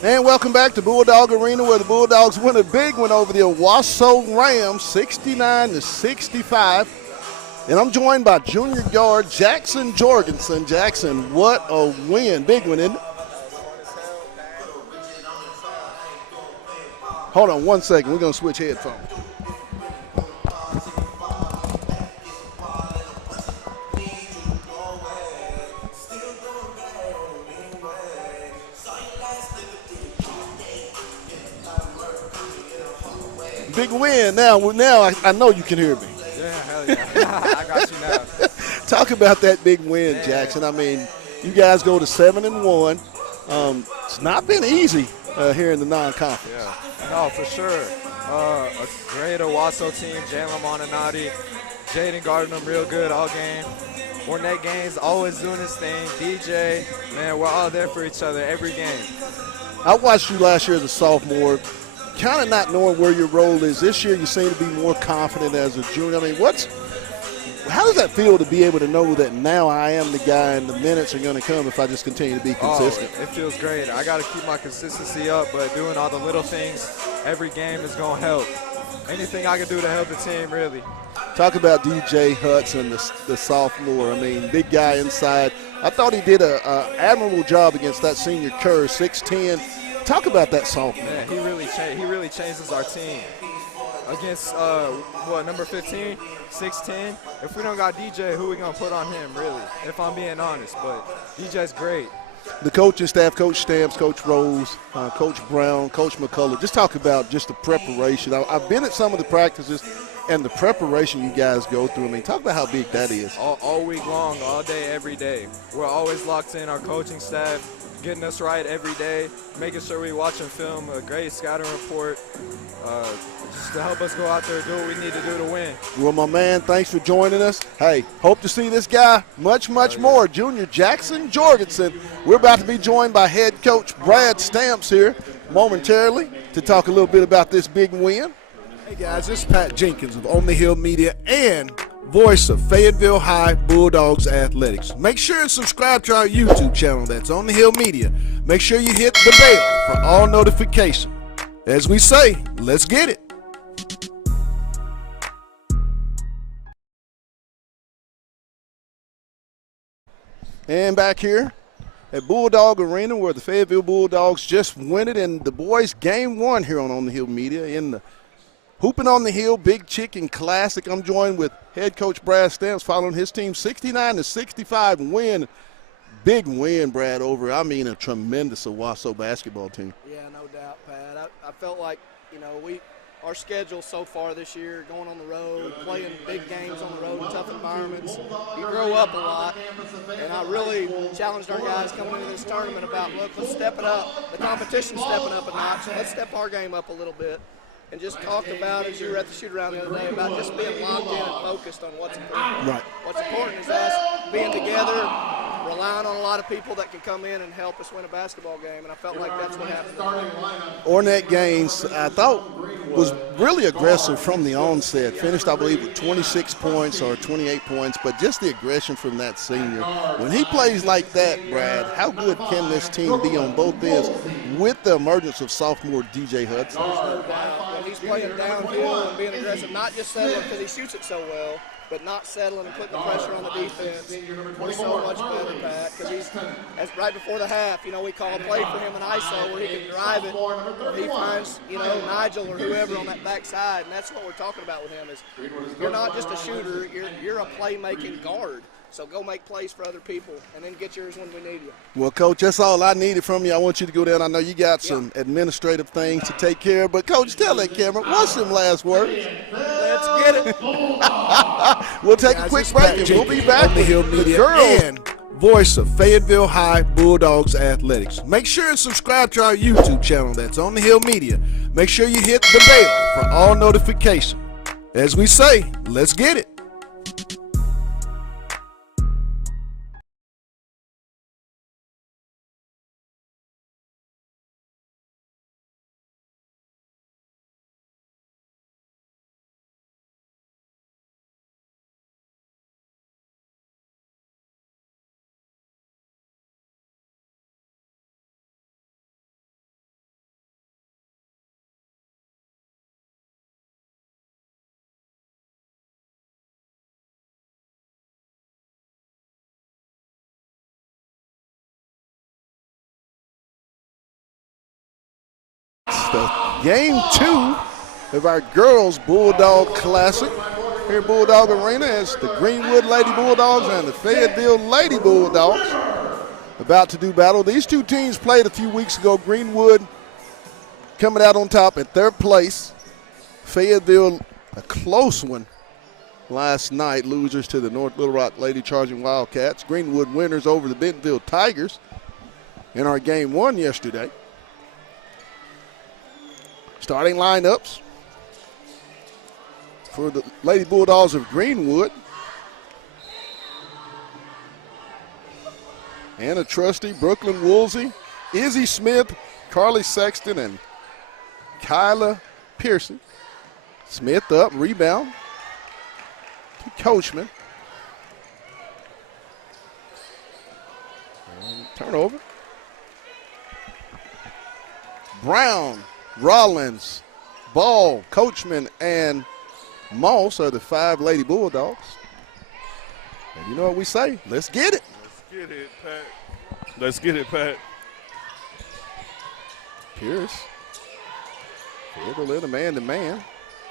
And welcome back to Bulldog Arena, where the Bulldogs win a big one over the Owasso Rams, 69-65. And I'm joined by junior guard Jackson Jorgensen. Jackson, what a win. Big one, isn't it? Hold on one second. We're going to switch headphones. Big win. Now I know you can hear me. Yeah, hell yeah. I got you now. Talk about that big win, Jackson. I mean, you guys go to 7-1. It's not been easy here in the non-conference. Yeah, no, for sure. A great Owasso team, Jalen Montanati, Jaden guarding them real good all game. Ornette Gaines always doing his thing. DJ, man, we're all there for each other every game. I watched you last year as a sophomore, kind of not knowing where your role is. This year you seem to be more confident as a junior. I mean, how does that feel to be able to know that now I am the guy and the minutes are going to come if I just continue to be consistent? Oh, it feels great. I got to keep my consistency up, but doing all the little things every game is going to help. Anything I can do to help the team, really. Talk about DJ Hudson, the sophomore. I mean, big guy inside. I thought he did an admirable job against that senior Kerr, 6'10". Talk about that sophomore. Man, he really changes our team. Against, number 15, 6'10". If we don't got DJ, who we going to put on him, really, if I'm being honest. But DJ's great. The coaching staff, Coach Stamps, Coach Rose, Coach Brown, Coach McCullough, just talk about just the preparation. I've been at some of the practices and the preparation you guys go through. I mean, talk about how big that is. All week long, all day, every day. We're always locked in, our coaching staff, getting us right every day, making sure we watching film, a great scouting report, just to help us go out there and do what we need to do to win. Well, my man, thanks for joining us. Hey, hope to see this guy much more. Junior Jackson Jorgensen. We're about to be joined by head coach Brad Stamps here momentarily to talk a little bit about this big win. Hey, guys, this is Pat Jenkins of On the Hill Media and voice of Fayetteville High Bulldogs Athletics. Make sure and subscribe to our YouTube channel. That's On the Hill Media. Make sure you hit the bell for all notifications. As we say, let's get it. And back here at Bulldog Arena, where the Fayetteville Bulldogs just win it in the boys' game one here on the Hill Media in the Hooping on the Hill Big Chicken Classic. I'm joined with head coach Brad Stamps following his team 69-65 win. Big win, Brad, over, a tremendous Owasso basketball team. Yeah, no doubt, Pat. I felt like, our schedule so far this year, going on the road, playing big games on the road in tough environments, you grow up a lot. And I really challenged our guys coming into this tournament about, look, let's step it up. The competition's stepping up a notch. Let's step our game up a little bit. And just talked about, as you were at the shoot-around the other day, about just being locked in and focused on what's important. Right. What's important is us being together, relying on a lot of people that can come in and help us win a basketball game, and I felt like that's what happened. Ornette Gaines, I thought, was really aggressive from the onset. Finished, I believe, with 26 points or 28 points, but just the aggression from that senior. When he plays like that, Brad, how good can this team be on both ends with the emergence of sophomore DJ Hudson? No doubt. When he's playing downhill and being aggressive, not just settling because he shoots it so well, but not settling and putting the pressure on the defense. He's so much better, Pat, because he's, right before the half, we call a play for him in ISO where he can drive it. He finds, Nigel or whoever on that backside, and that's what we're talking about with him is you're not just a shooter, you're a playmaking guard. So go make plays for other people and then get yours when we need you. Well, Coach, that's all I needed from you. I want you to go down. I know you got some administrative things to take care of, but, Coach, tell that camera, what's them last words? Let's get it. We'll take a quick break and we'll be back with the girls and voice of Fayetteville High Bulldogs Athletics. Make sure and subscribe to our YouTube channel. That's On the Hill Media. Make sure you hit the bell for all notifications. As we say, let's get it. to game 2 of our girls Bulldog Classic here at Bulldog Arena. It's the Greenwood Lady Bulldogs and the Fayetteville Lady Bulldogs about to do battle. These two teams played a few weeks ago. Greenwood coming out on top at 3rd place. Fayetteville, a close one last night, losers to the North Little Rock Lady Charging Wildcats. Greenwood winners over the Bentonville Tigers in our game 1 yesterday. Starting lineups for the Lady Bulldogs of Greenwood. Anna Trusty, Brooklyn Woolsey, Izzy Smith, Carly Sexton, and Kyla Pearson. Smith up, rebound to Coachman. And turnover. Brown, Rollins, Ball, Coachman, and Moss are the 5 Lady Bulldogs. And you know what we say? Let's get it. Let's get it, Pat. Let's get it, Pat. Pierce. Fayetteville in a man-to-man.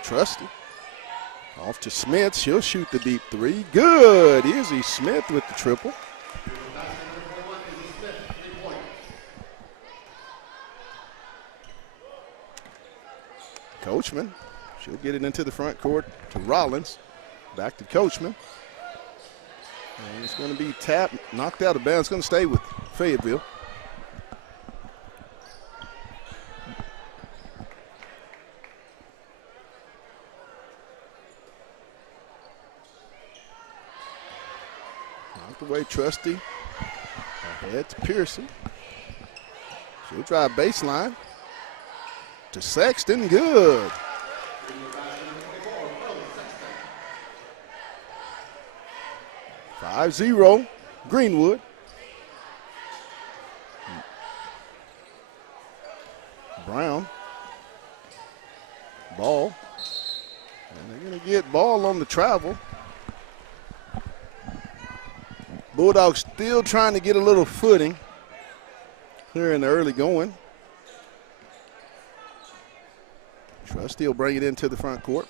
Trusty. Off to Smith. She'll shoot the deep 3. Good. Izzy Smith with the triple. Coachman. She'll get it into the front court to Rollins. Back to Coachman. And it's going to be tapped, knocked out of bounds. It's going to stay with Fayetteville. Knocked away Trusty. Ahead to Pearson. She'll drive baseline. To Sexton, good. Five 5-0, Greenwood. Brown. Ball. And they're going to get Ball on the travel. Bulldogs still trying to get a little footing here in the early going. Trusty will bring it into the front court.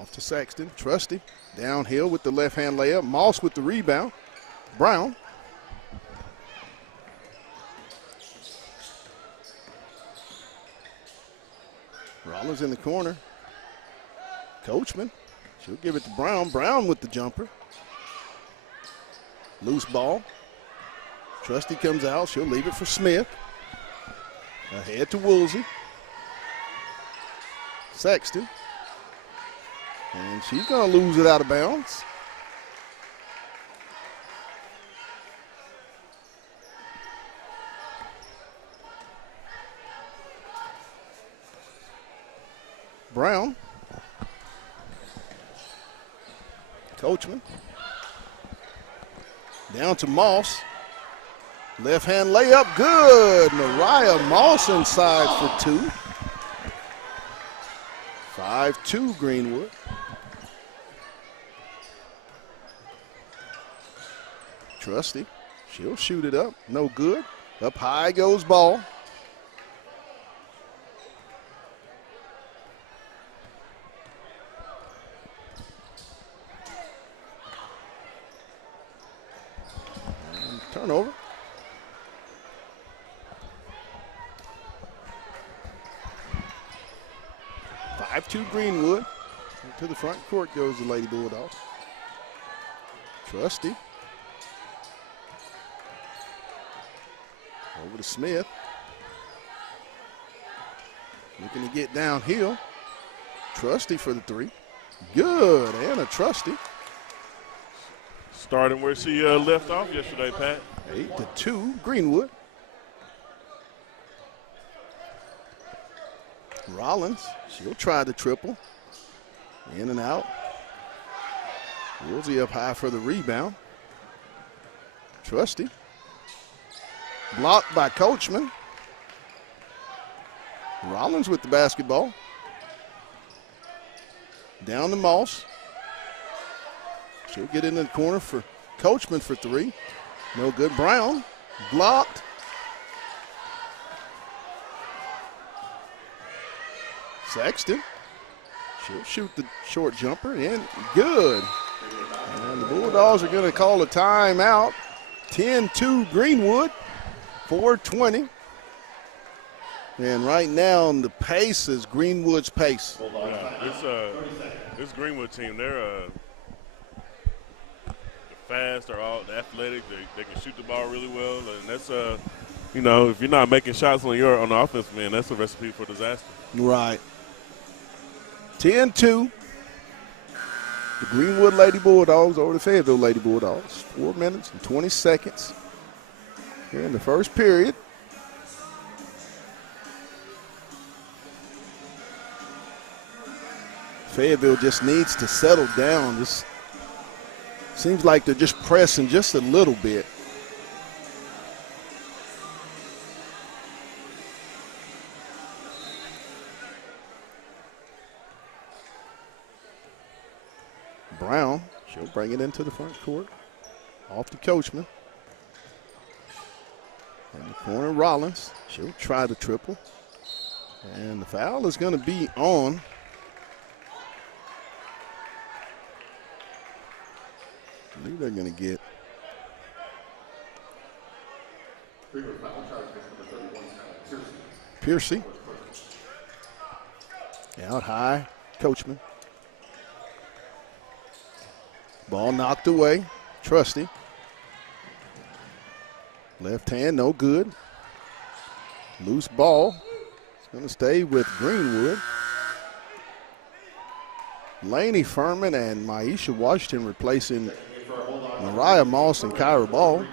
Off to Sexton. Trusty downhill with the left-hand layup. Moss with the rebound. Brown. Rollins in the corner. Coachman. She'll give it to Brown. Brown with the jumper. Loose ball. Trusty comes out. She'll leave it for Smith. Ahead to Woolsey. Sexton. And she's going to lose it out of bounds. Brown. Coachman. Down to Moss. Left-hand layup, good. Mariah Moss inside for 2. 5-2 Greenwood. Trusty, she'll shoot it up, no good. Up high goes Ball. And turnover. To Greenwood. To the front court goes the Lady Bulldogs. Trusty. Over to Smith. Looking to get downhill. Trusty for the 3. Good. Anna Trusty. Starting where she left off yesterday, Pat. 8-2 Greenwood. Rollins, she'll try the triple. In and out. Woolsey up high for the rebound. Trusty. Blocked by Coachman. Rollins with the basketball. Down to Moss. She'll get in the corner for Coachman for 3. No good. Brown blocked. Sexton. She'll shoot the short jumper in. Good. And the Bulldogs are going to call a timeout. 10-2 Greenwood. 4:20. And right now, the pace is Greenwood's pace. Yeah, this Greenwood team, they're fast, they're all athletic, they can shoot the ball really well, and that's you know, if you're not making shots on the offense, man, that's a recipe for disaster. Right. 10-2. The Greenwood Lady Bulldogs over the Fayetteville Lady Bulldogs. 4 minutes and 20 seconds here in the first period. Fayetteville just needs to settle down. This seems like they're just pressing just a little bit. Brown, she'll bring it into the front court. Off to Coachman. In the corner, Rollins. She'll try the triple. And the foul is going to be on. I believe they're going to get. Piercy. Out high, Coachman. Ball knocked away. Trusty. Left hand, no good. Loose ball. It's going to stay with Greenwood. Laney Furman and Maisha Washington replacing Mariah Moss and Kyra Ball.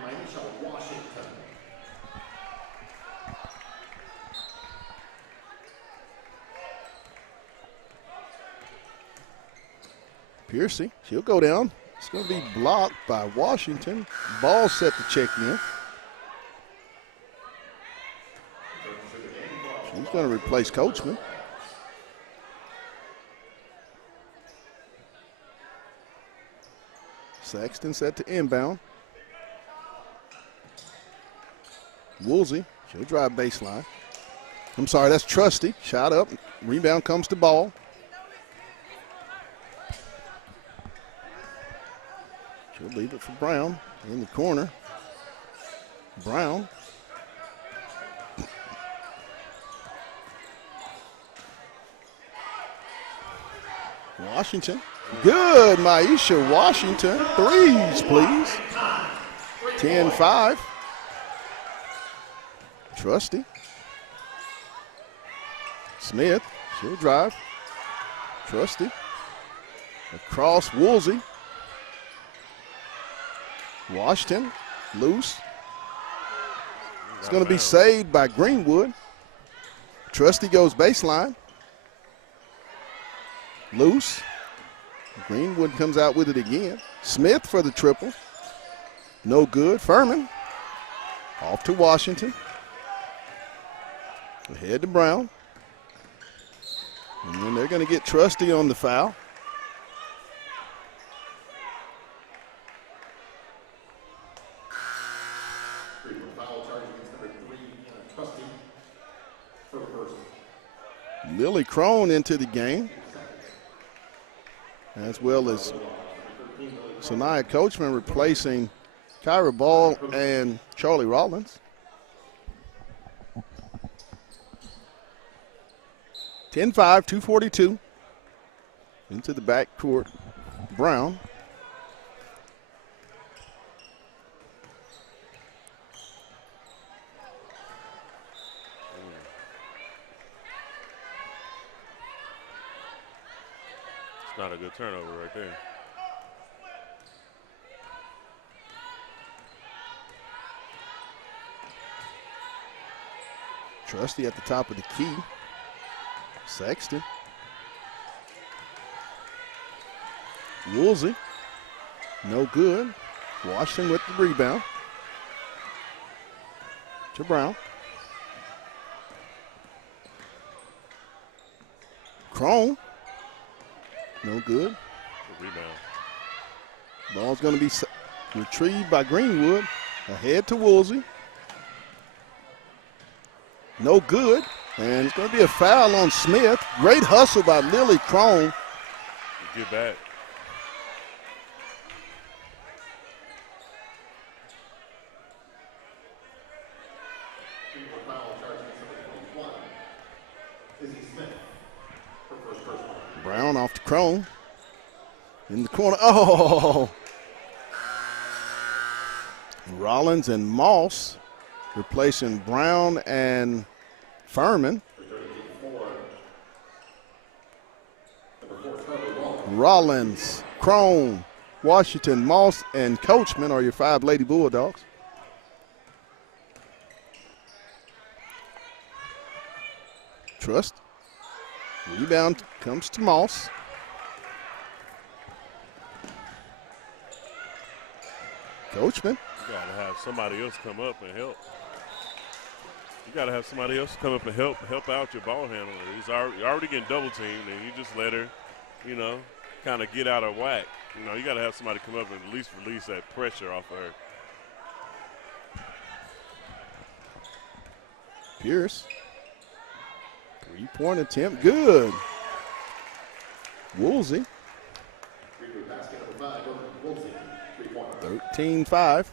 Piercy, she'll go down. It's going to be blocked by Washington. Ball set to check in. She's going to replace Coachman. Sexton set to inbound. Woolsey, she'll drive baseline. I'm sorry, that's Trusty. Shot up, rebound comes to Ball. She'll leave it for Brown in the corner. Brown. Washington. Good, Maisha Washington. Threes, please. 10-5. Trusty. Smith. She'll drive. Trusty. Across Woolsey. Washington. Loose. It's going to be saved by Greenwood. Trusty goes baseline. Loose. Greenwood comes out with it again. Smith for the triple. No good. Furman. Off to Washington. Ahead to Brown. And then they're going to get Trusty on the foul. Lily Crone into the game, as well as Sanaya Coachman replacing Kyra Ball and Charlie Rollins. 10-5, 2:42. Into the backcourt, Brown. Not a good turnover right there. Trusty at the top of the key. Sexton. Woolsey. No good. Washington with the rebound. To Brown. Crone. No good. Good rebound. Ball's going to be retrieved by Greenwood. Ahead to Woolsey. No good. And it's going to be a foul on Smith. Great hustle by Lily Crone. Get back. Brown off to Crone. In the corner. Oh! Rollins and Moss replacing Brown and Furman. Rollins, Crone, Washington, Moss, and Coachman are your 5 Lady Bulldogs. Trust. Rebound comes to Moss. Coachman. You got to have somebody else come up and help. You got to have somebody else come up and help out your ball handler. You're already getting double teamed, and you just let her, kind of get out of whack. You got to have somebody come up and at least release that pressure off of her. Pierce. 3-point attempt. Good. Woolsey. 13-5.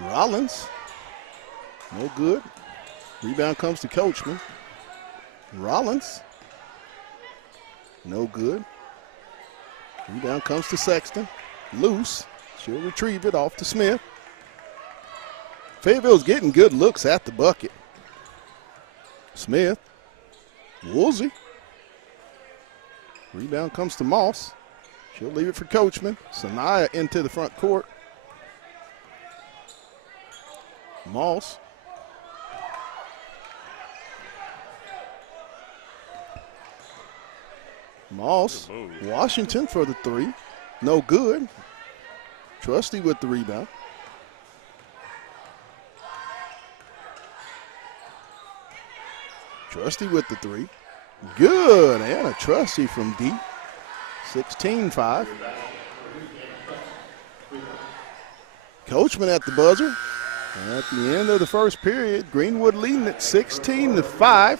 Rollins. No good. Rebound comes to Coachman. Rollins. No good. Rebound comes to Sexton. Loose. She'll retrieve it off to Smith. Fayetteville's getting good looks at the bucket. Smith. Woolsey. Rebound comes to Moss. She'll leave it for Coachman. Sanaya into the front court. Moss. Moss. Washington for the 3. No good. Trusty with the rebound. Trusty with the 3. Good. And a Trusty from deep. 16-5. Coachman at the buzzer. At the end of the first period, Greenwood leading at 16-5.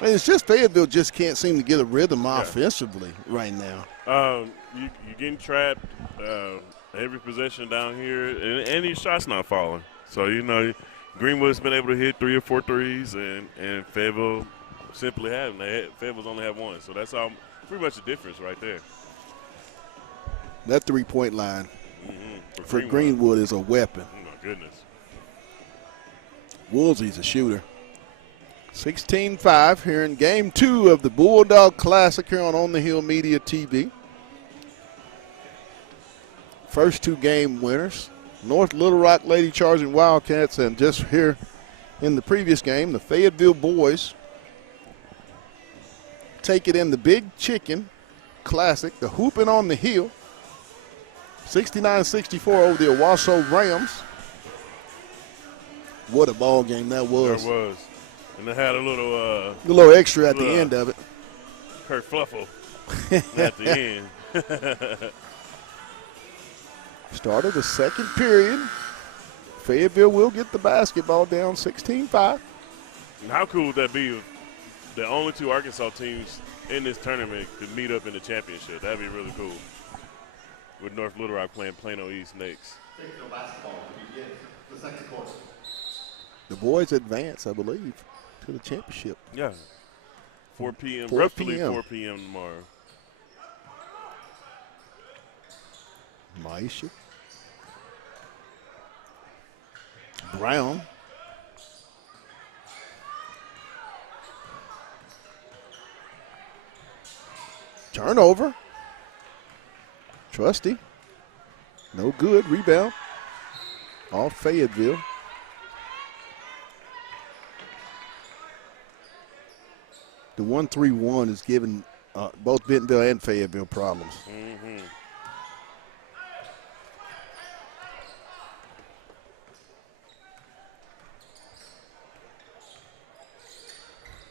And it's just Fayetteville just can't seem to get a rhythm offensively right now. You're getting trapped every possession down here, and these shots not falling. So, Greenwood's been able to hit 3 or 4 threes, and Fayetteville simply haven't. Fayetteville's only have 1. So that's all pretty much the difference right there. That 3-point line for Greenwood is a weapon. Oh, my goodness. Woolsey's a shooter. 16-5 here in Game 2 of the Bulldog Classic here on the Hill Media TV. First 2 game winners, North Little Rock Lady Charging Wildcats, and just here in the previous game, the Fayetteville boys take it in the Big Chicken Classic, the Hooping on the Hill, 69-64 over the Owasso Rams. What a ball game that was. That was. And they had a little extra at the end of it. Kurt Fluffle at the end. Start of the second period. Fayetteville will get the basketball down 16-5. And how cool would that be if the only 2 Arkansas teams in this tournament could meet up in the championship? That'd be really cool. With North Little Rock playing Plano East next. The boys advance, I believe, to the championship. Yeah. 4 p.m. 4 roughly p.m. 4 p.m. tomorrow. Maisha. Brown. Turnover. Trusty. No good. Rebound. Off Fayetteville. The 1-3-1 is giving both Bentonville and Fayetteville problems. Mm-hmm.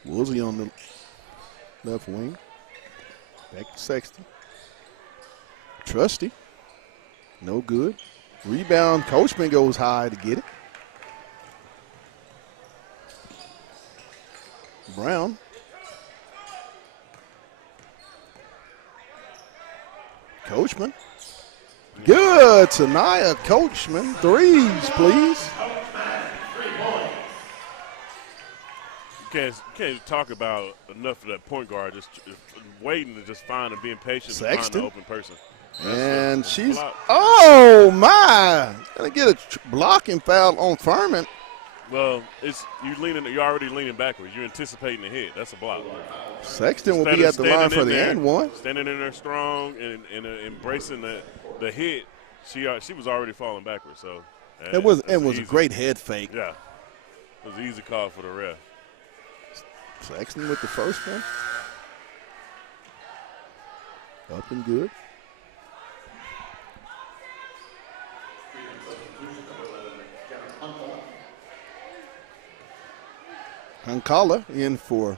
Woolsey on the left wing. Back to Sexton. Trusty. No good. Rebound. Coachman goes high to get it. Brown. Coachman. Good. Sanaya Coachman. Threes, please. You can't talk about enough of that point guard just waiting to just find and being patient to find Sexton. the open person. And she's, block. oh my. Gonna get a blocking foul on Furman. Well, you're already leaning backwards. You're anticipating the hit. That's a block. Sexton will be at the line for the and one. Standing in there strong and embracing the hit. She was already falling backwards. So it was a great head fake. Yeah, it was an easy call for the ref. Sexton with the first one. Up and good. Hankala in for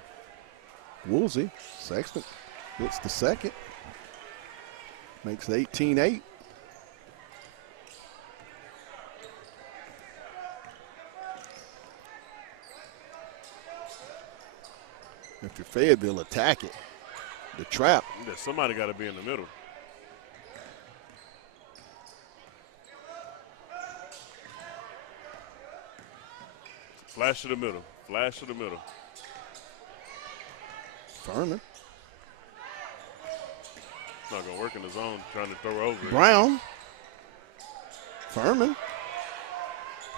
Woolsey. Sexton hits the second. Makes it 18-8. If you're Fayetteville, attack it. The trap. Yeah, somebody got to be in the middle. Flash to the middle. Flash to the middle. Furman. It's not going to work in the zone trying to throw over. Brown. Furman.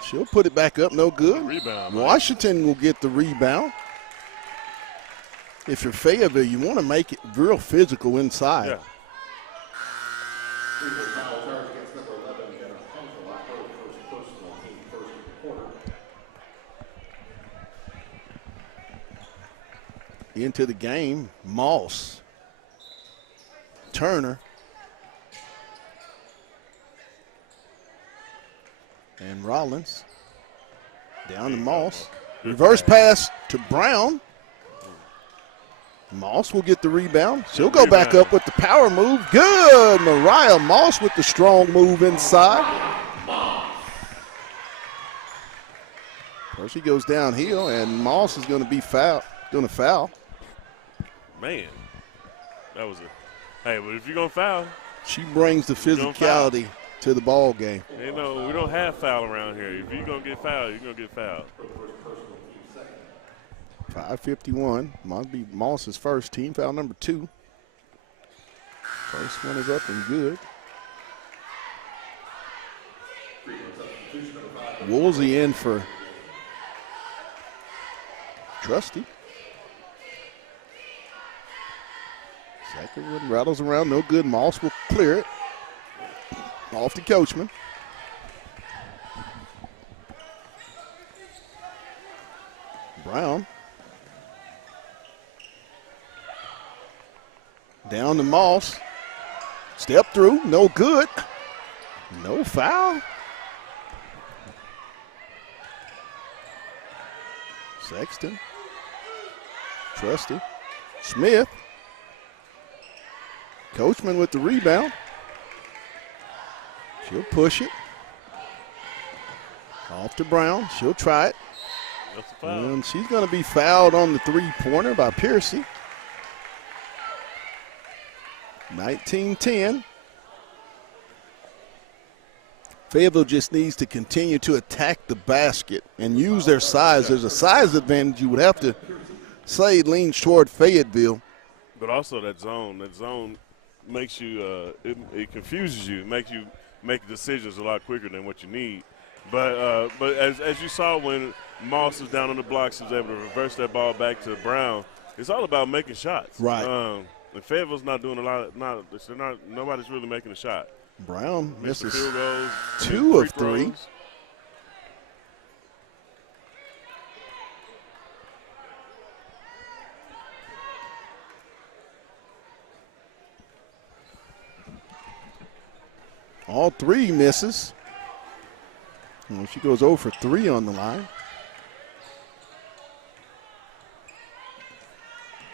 She'll put it back up, no good. Rebound. Washington will get the rebound. If you're Fayetteville, you want to make it real physical inside. Yeah. Into the game, Moss. Turner. And Rollins. Down to Moss. Reverse pass to Brown. Moss will get the rebound. She'll go back up with the power move. Good. Mariah Moss with the strong move inside. Percy goes downhill, and Moss is going to foul. Man, that was hey, but if you're going to foul. She brings the physicality to the ball game. You know, we don't have foul around here. If you're going to get fouled, you're going to get fouled. 5:51. Must be Moss's first, team foul number 2. First one is up and good. Woolsey in for Trusty. Second one rattles around, no good. Moss will clear it. Off to Coachman. Brown. Down to Moss. Step through, no good. No foul. Sexton. Trusty. Smith. Coachman with the rebound. She'll push it. Off to Brown. She'll try it. That's a foul. And she's going to be fouled on the three-pointer by Piercy. 19-10. Fayetteville just needs to continue to attack the basket and use their size. There's a size advantage you would have to say leans toward Fayetteville. But also that zone makes you, it confuses you, makes you make decisions a lot quicker than what you need. But as you saw when Moss was down on the block, she was able to reverse that ball back to Brown. It's all about making shots. Right. And Fayetteville's not doing a lot. Nobody's really making a shot. Brown misses field goals, 2 of 3. throws. All 3 misses. Well, she goes 0 for 3 on the line.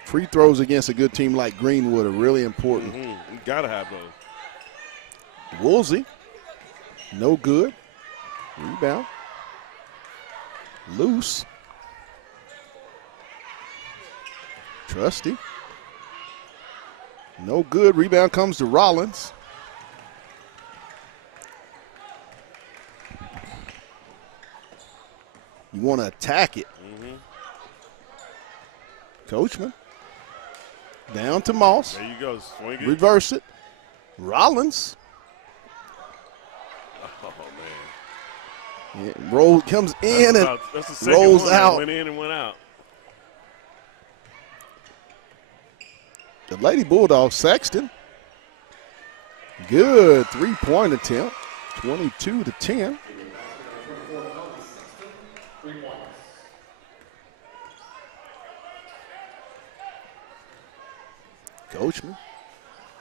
Free throws against a good team like Greenwood are really important. You got to have those. Woolsey No good. Rebound. Loose. Trusty. No good. Rebound comes to Rollins. You want to attack it. Coachman. Down to Moss. There you go. Swing it. Reverse it. Rollins. Oh, man. Yeah, roll comes in That's the second rolls one out. That went in and went out. The Lady Bulldogs, Sexton. Good three-point attempt. 22-10. Coachman.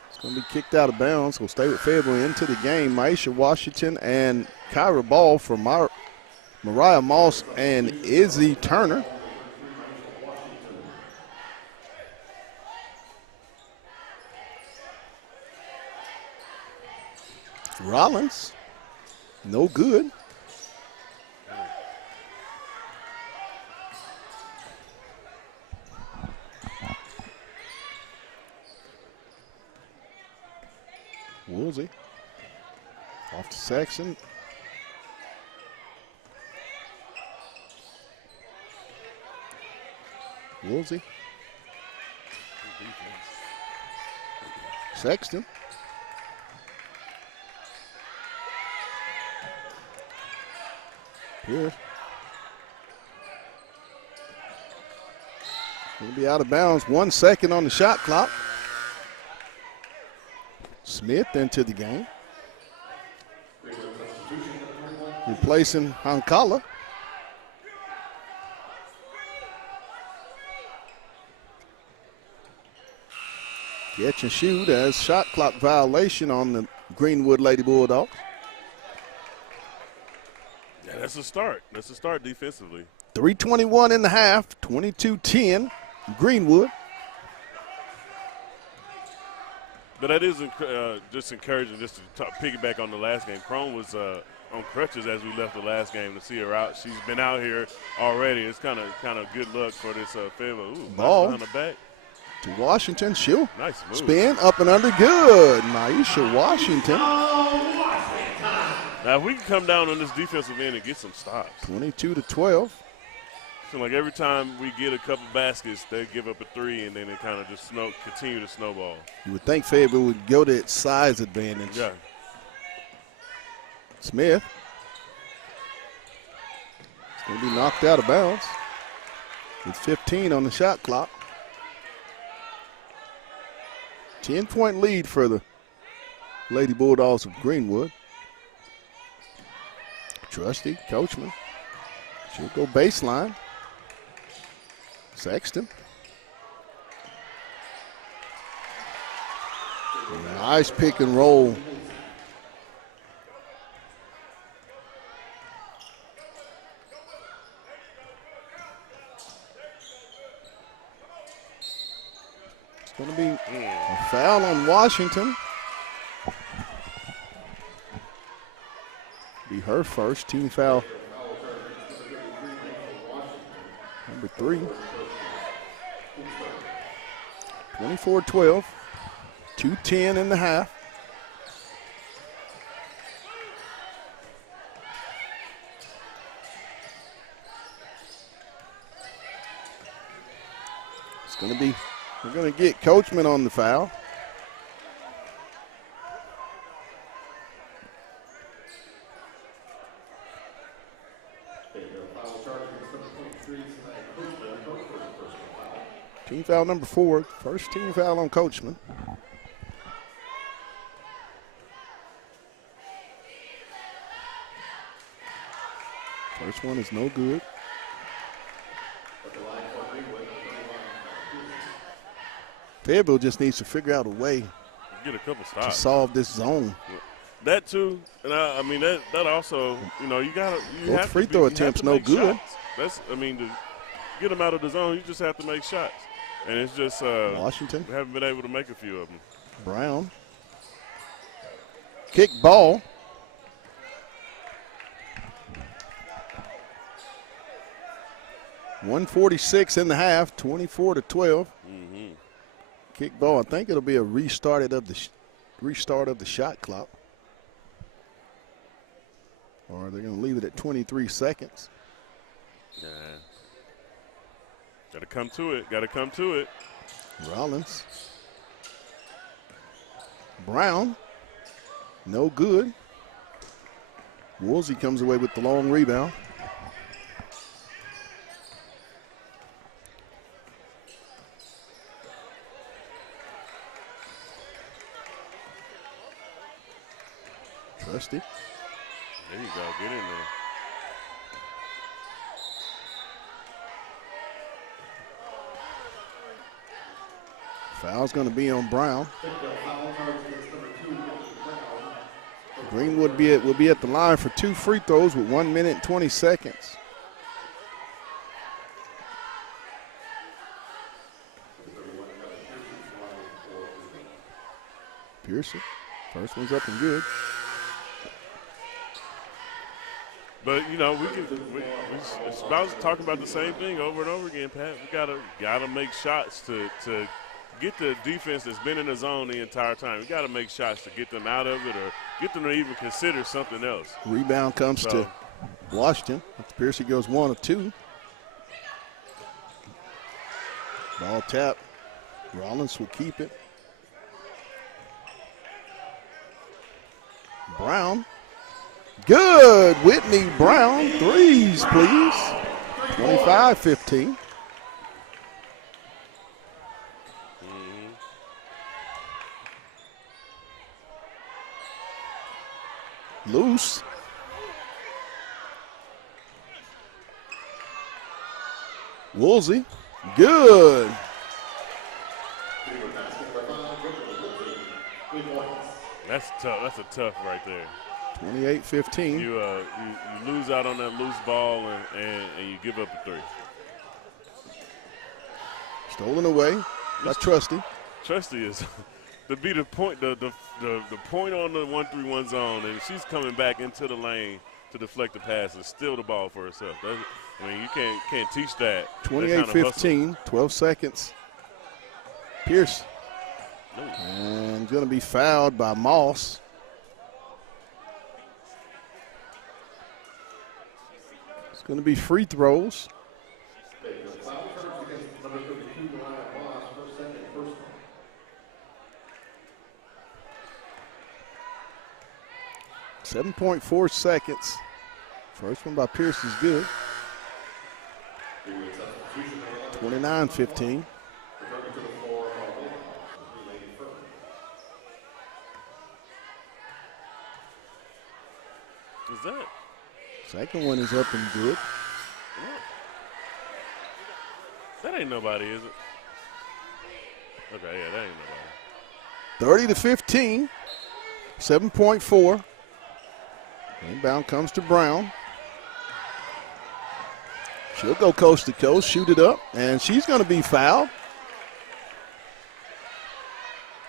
It's going to be kicked out of bounds. Will stay with Fayetteville into the game. Maisha Washington and Kyra Ball for Mariah Moss and Izzy Turner. Rollins, no good. Woolsey off to Saxon. Woolsey. Sexton. Here. Going to be out of bounds. 1 second on the shot clock. Smith into the game. Replacing Hankala. Catch and shoot as shot clock violation on the Greenwood Lady Bulldogs. Yeah, that's a start. That's a start defensively. 3:21 in the half, 22-10, Greenwood. But that is just encouraging, just to piggyback on the last game. Crone was on crutches as we left the last game to see her out. She's been out here already. It's kind of good luck for this Fayetteville. Ooh, ball nice behind the back. To Washington, she'll Nice move. spin up and under, good. Maisha Washington. Now, if we can come down on this defensive end and get some stops. 22-12. So, like, every time we get a couple baskets, they give up a three, and then it kind of just continue to snowball. You would think Fayetteville would go to its size advantage. Yeah. Smith. It's going to be knocked out of bounds with 15 on the shot clock. 10-point lead for the Lady Bulldogs of Greenwood. Trusty, Coachman. She'll go baseline. Sexton. Nice pick and roll. It's going to be a foul on Washington. Be her first team foul. Number 3. 24-12. 2:10 in the half. It's going to be, we're going to get Coachman on the foul. Team foul number 4, first team foul on Coachman. First one is no good. Fayetteville just needs to figure out a way Get a couple to stops. solve this zone. That too, and I mean that also, you know, you Both have free to throw you have attempts to no make good. shots. That's, I mean, to get them out of the zone, you just have to make shots, and it's just Washington. we haven't been able to make a few of them. Brown. Kick ball. 146 in the half, 24-12. Mm-hmm. Kick ball. I think it'll be a restart of the shot clock. Or they're going to leave it at 23 seconds. Yeah. Got to come to it. Got to come to it. Rollins. Brown. No good. Woolsey comes away with the long rebound. Trusty. There you go. Get in there. Foul's going to be on Brown. Greenwood will be at the line for 2 free throws with 1 minute and 20 seconds. Pearson, first one's up and good. But you know, we it's about talking about the same thing over and over again, Pat. We gotta make shots to get the defense that's been in the zone the entire time. We gotta make shots to get them out of it or get them to even consider something else. Rebound comes to Washington. Pearson goes 1 of 2. Ball tap. Rollins will keep it. Brown. Good. Whitney Brown. Threes, please. 25-15. Loose. Woolsey. Good. That's tough. That's a tough right there. 28-15. You lose out on that loose ball and you give up a 3. Stolen away by Trusty. Trusty is to be the point the point on the 1-3-1 zone, and she's coming back into the lane to deflect the pass and steal the ball for herself. You can't teach that. 28-15, 12 seconds. Pierce. No. And going to be fouled by Moss. It's going to be free throws. .4 seconds. First one by Pierce is good. 29-15. What's that? Second one is up and good. That ain't nobody, is it? Okay, yeah, that ain't nobody. 30-15. 7.4. Inbound comes to Brown. She'll go coast to coast, shoot it up, and she's going to be fouled.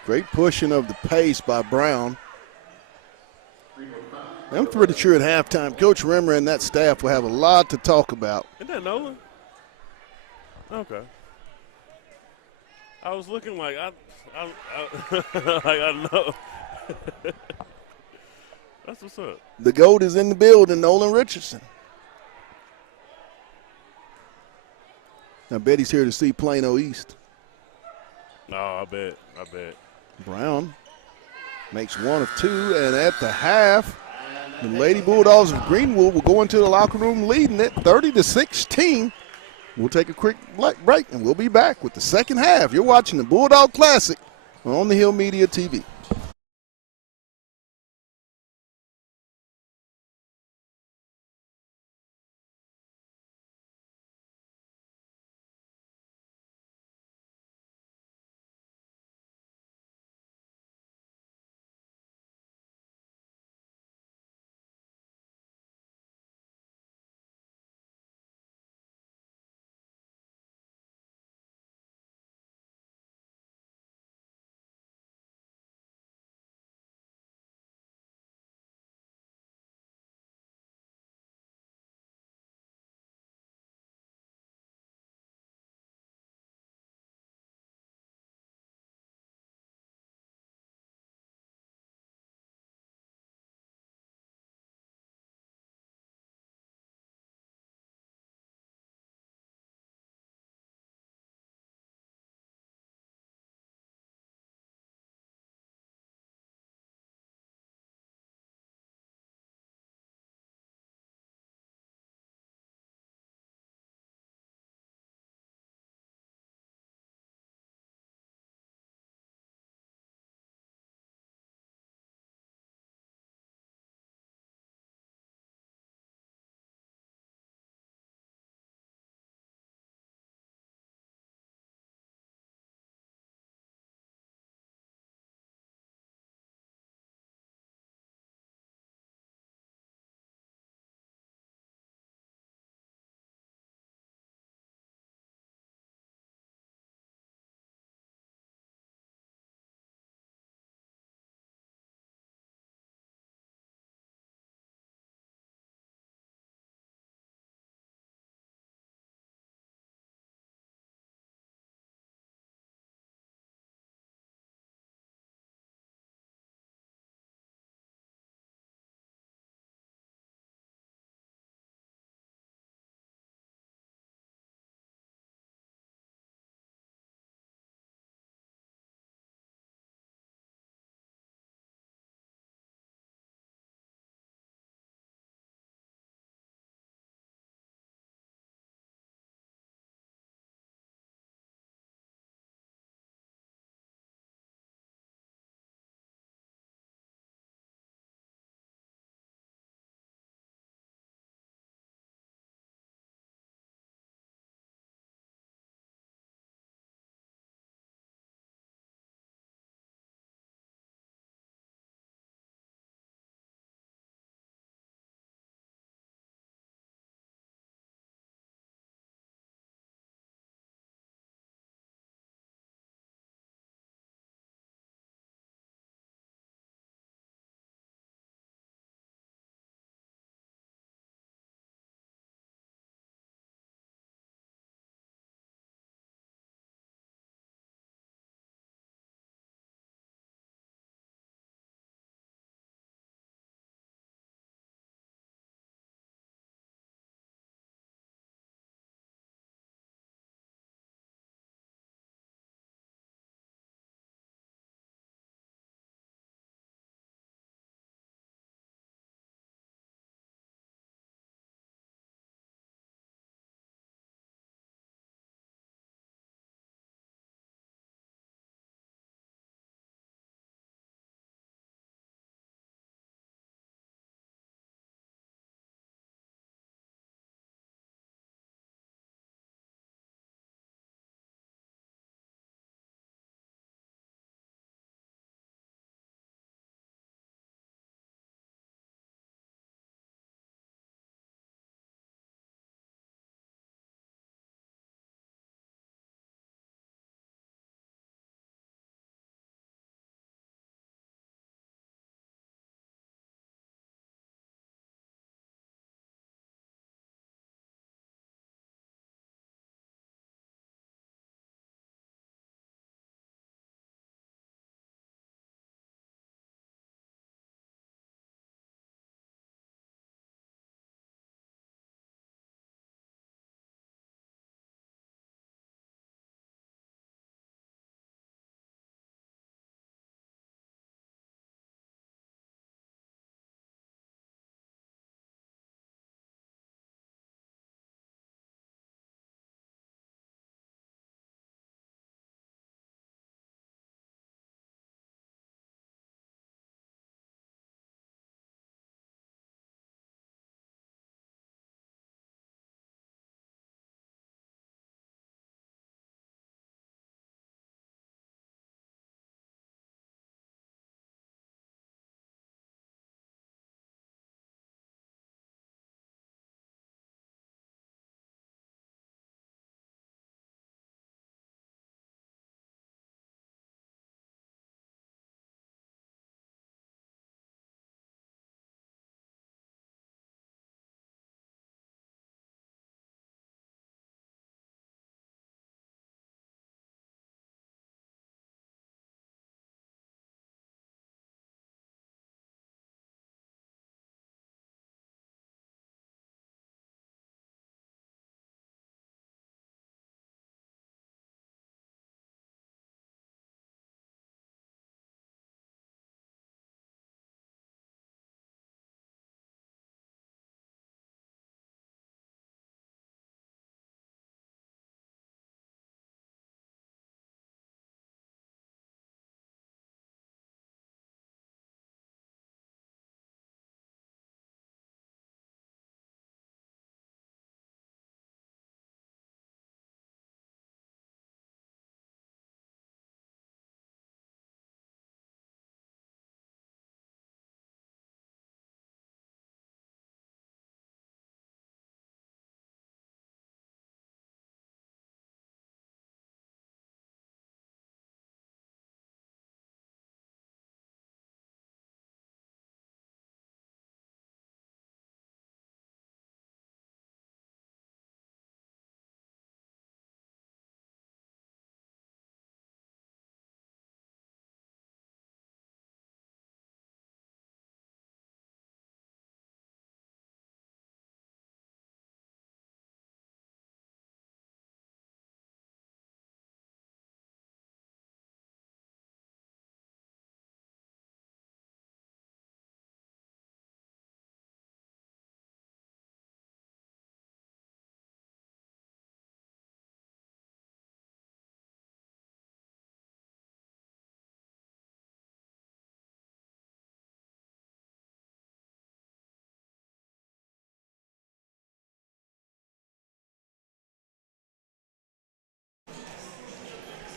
Great pushing of the pace by Brown. I'm pretty sure at halftime, Coach Rimmer and that staff will have a lot to talk about. Isn't that Nolan? Okay. I was looking like I know. That's what's up. The GOAT is in the building, Nolan Richardson. I bet he's here to see Plano East. No, I bet. Brown makes 1 of 2, and at the half, the Lady Bulldogs of Greenwood will go into the locker room leading it 30-16. We'll take a quick break, and we'll be back with the second half. You're watching the Bulldog Classic on the Hill Media TV.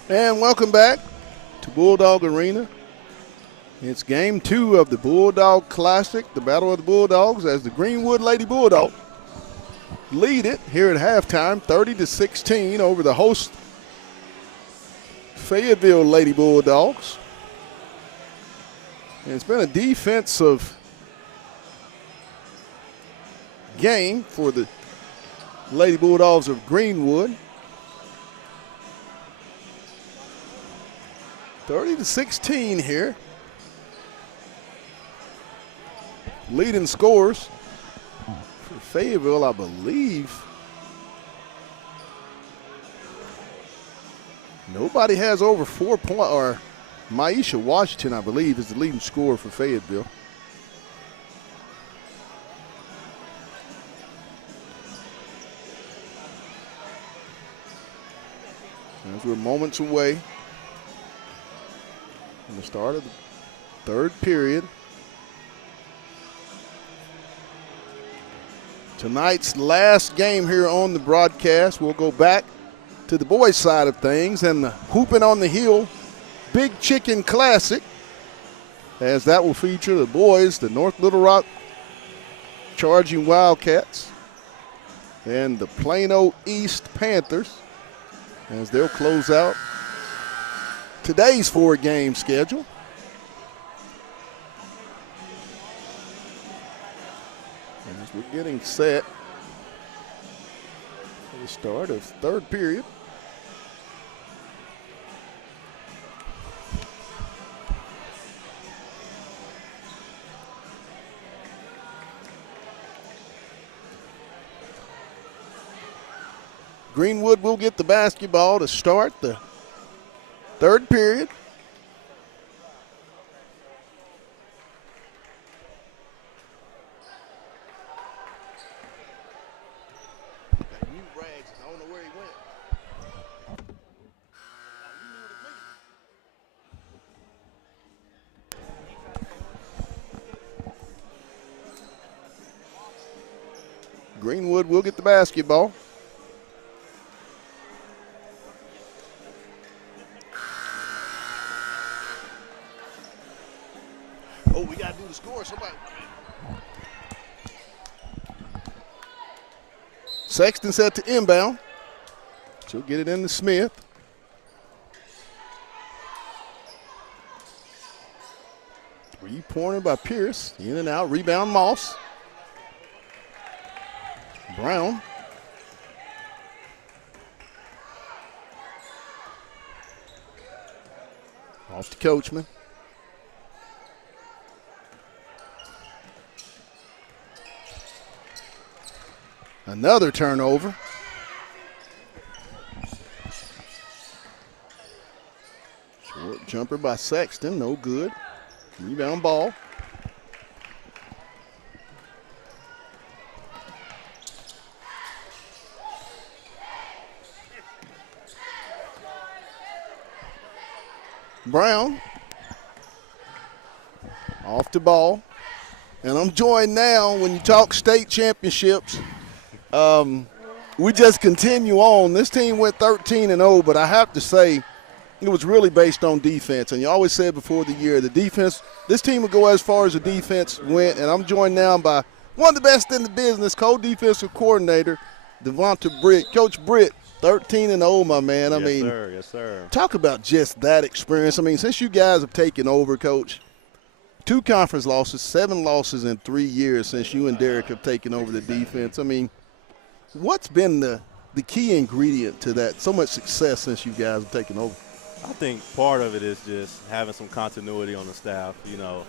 And welcome back to Bulldog Arena. It's game 2 of the Bulldog Classic, the Battle of the Bulldogs, as the Greenwood Lady Bulldogs lead it here at halftime, 30-16 over the host Fayetteville Lady Bulldogs. And it's been a defensive game for the Lady Bulldogs of Greenwood. 30-16 here. Leading scores for Fayetteville, I believe. Nobody has over 4 points, or Maisha Washington, I believe, is the leading scorer for Fayetteville. As we're moments away from the start of the third period. Tonight's last game here on the broadcast. We'll go back to the boys' side of things and the Hooping on the Hill Big Chicken Classic, as that will feature the boys, the North Little Rock Charging Wildcats, and the Plano East Panthers, as they'll close out today's 4-game schedule. As we're getting set for the start of third period. Greenwood will get the basketball to start the third period. Greenwood will get the basketball. Oh, we got to do the score. Somebody. Sexton set to inbound. She'll get it into Smith. Three-pointer by Pierce. In and out. Rebound Moss. Brown. Off to Coachman. Another turnover. Short jumper by Sexton, no good. Rebound ball. Brown off the ball. And I'm joined now when you talk state championships. We just continue on. This team went 13-0, but I have to say it was really based on defense. And you always said before the year, the defense, this team would go as far as the defense went. And I'm joined now by one of the best in the business, co-defensive coordinator, Devonta Britt. Coach Britt, 13-0, my man. I mean, sir. Yes, sir. Talk about just that experience. I mean, since you guys have taken over, Coach, 2 conference losses, 7 losses in 3 years since you and Derek have taken over the defense. I mean, what's been the key ingredient to that, so much success since you guys have taken over? I think part of it is just having some continuity on the staff. You know,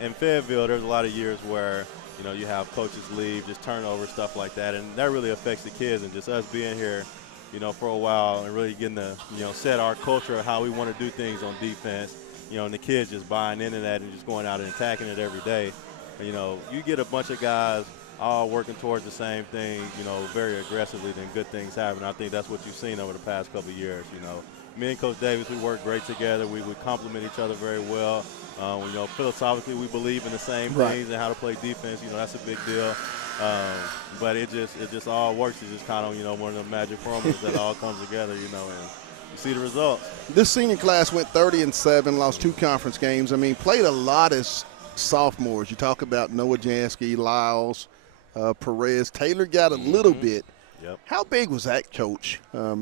in Fayetteville, there's a lot of years where, you know, you have coaches leave, just turnover, stuff like that, and that really affects the kids. And just us being here, you know, for a while and really getting to, you know, set our culture of how we want to do things on defense, you know, and the kids just buying into that and just going out and attacking it every day. And, you know, you get a bunch of guys all working towards the same thing, you know, very aggressively, then good things happen. I think that's what you've seen over the past couple of years, you know. Me and Coach Davis, we work great together. We would complement each other very well. You know, philosophically, we believe in the same things and how to play defense. You know, that's a big deal. But it just all works. It's just kind of, you know, one of the magic formulas that all comes together, you know. And you see the results. This senior class went 30-7, lost 2 conference games. I mean, played a lot as sophomores. You talk about Noah Jansky, Lyles, Perez. Taylor got a little bit. Yep. How big was that, Coach?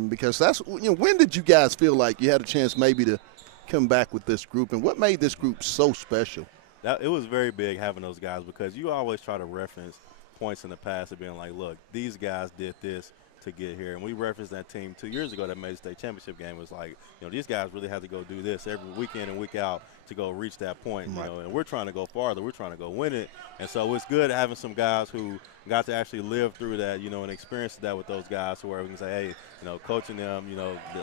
Because that's, when did you guys feel like you had a chance maybe to come back with this group, and what made this group so special? It was very big having those guys, because you always try to reference points in the past of being like, look, these guys did this to get here. And we referenced that team 2 years ago that made the state championship game. It was like, these guys really had to go do this every week in and week out to go reach that point. Right. And we're trying to go farther. We're trying to go win it. And so it's good having some guys who got to actually live through that, and experience that with those guys, where we can say, hey, coaching them,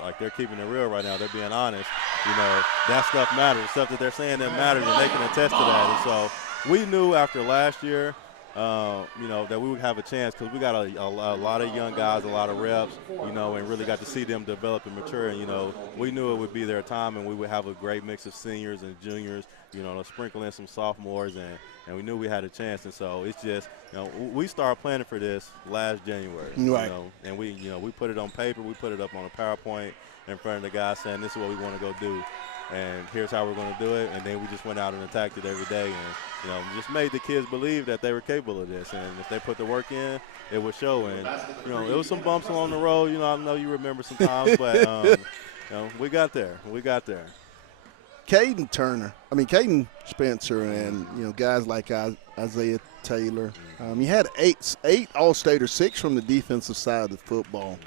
like they're keeping it real right now. They're being honest. That stuff matters. The stuff that they're saying that matters, and they can attest to that. And so we knew after last year, that we would have a chance, because we got a lot of young guys, a lot of reps, and really got to see them develop and mature. And, we knew it would be their time, and we would have a great mix of seniors and juniors, sprinkle in some sophomores, and we knew we had a chance. And so it's just, we started planning for this last January. Right. And we put it on paper, we put it up on a PowerPoint in front of the guys saying this is what we want to go do. And here's how we're going to do it. And then we just went out and attacked it every day, and just made the kids believe that they were capable of this. And if they put the work in, it would show. And it was some bumps along the road. I know you remember some times, but we got there. We got there. Caden Spencer, and guys like Isaiah Taylor. You had eight All-Staters, 6 from the defensive side of the football.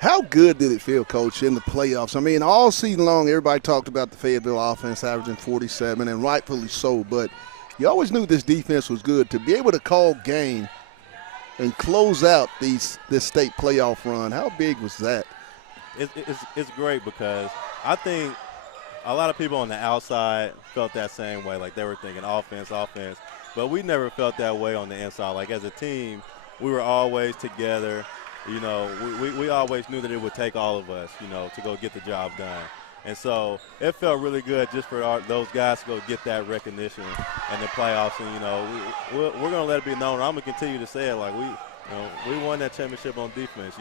How good did it feel, Coach, in the playoffs? I mean, all season long, everybody talked about the Fayetteville offense averaging 47, and rightfully so, but you always knew this defense was good. To be able to call game and close out this state playoff run, how big was that? It's great, because I think a lot of people on the outside felt that same way, like they were thinking offense, but we never felt that way on the inside. Like, as a team, we were always together. We always knew that it would take all of us, to go get the job done. And so it felt really good just for those guys to go get that recognition in the playoffs. And, we're going to let it be known. I'm going to continue to say it, like we won that championship on defense,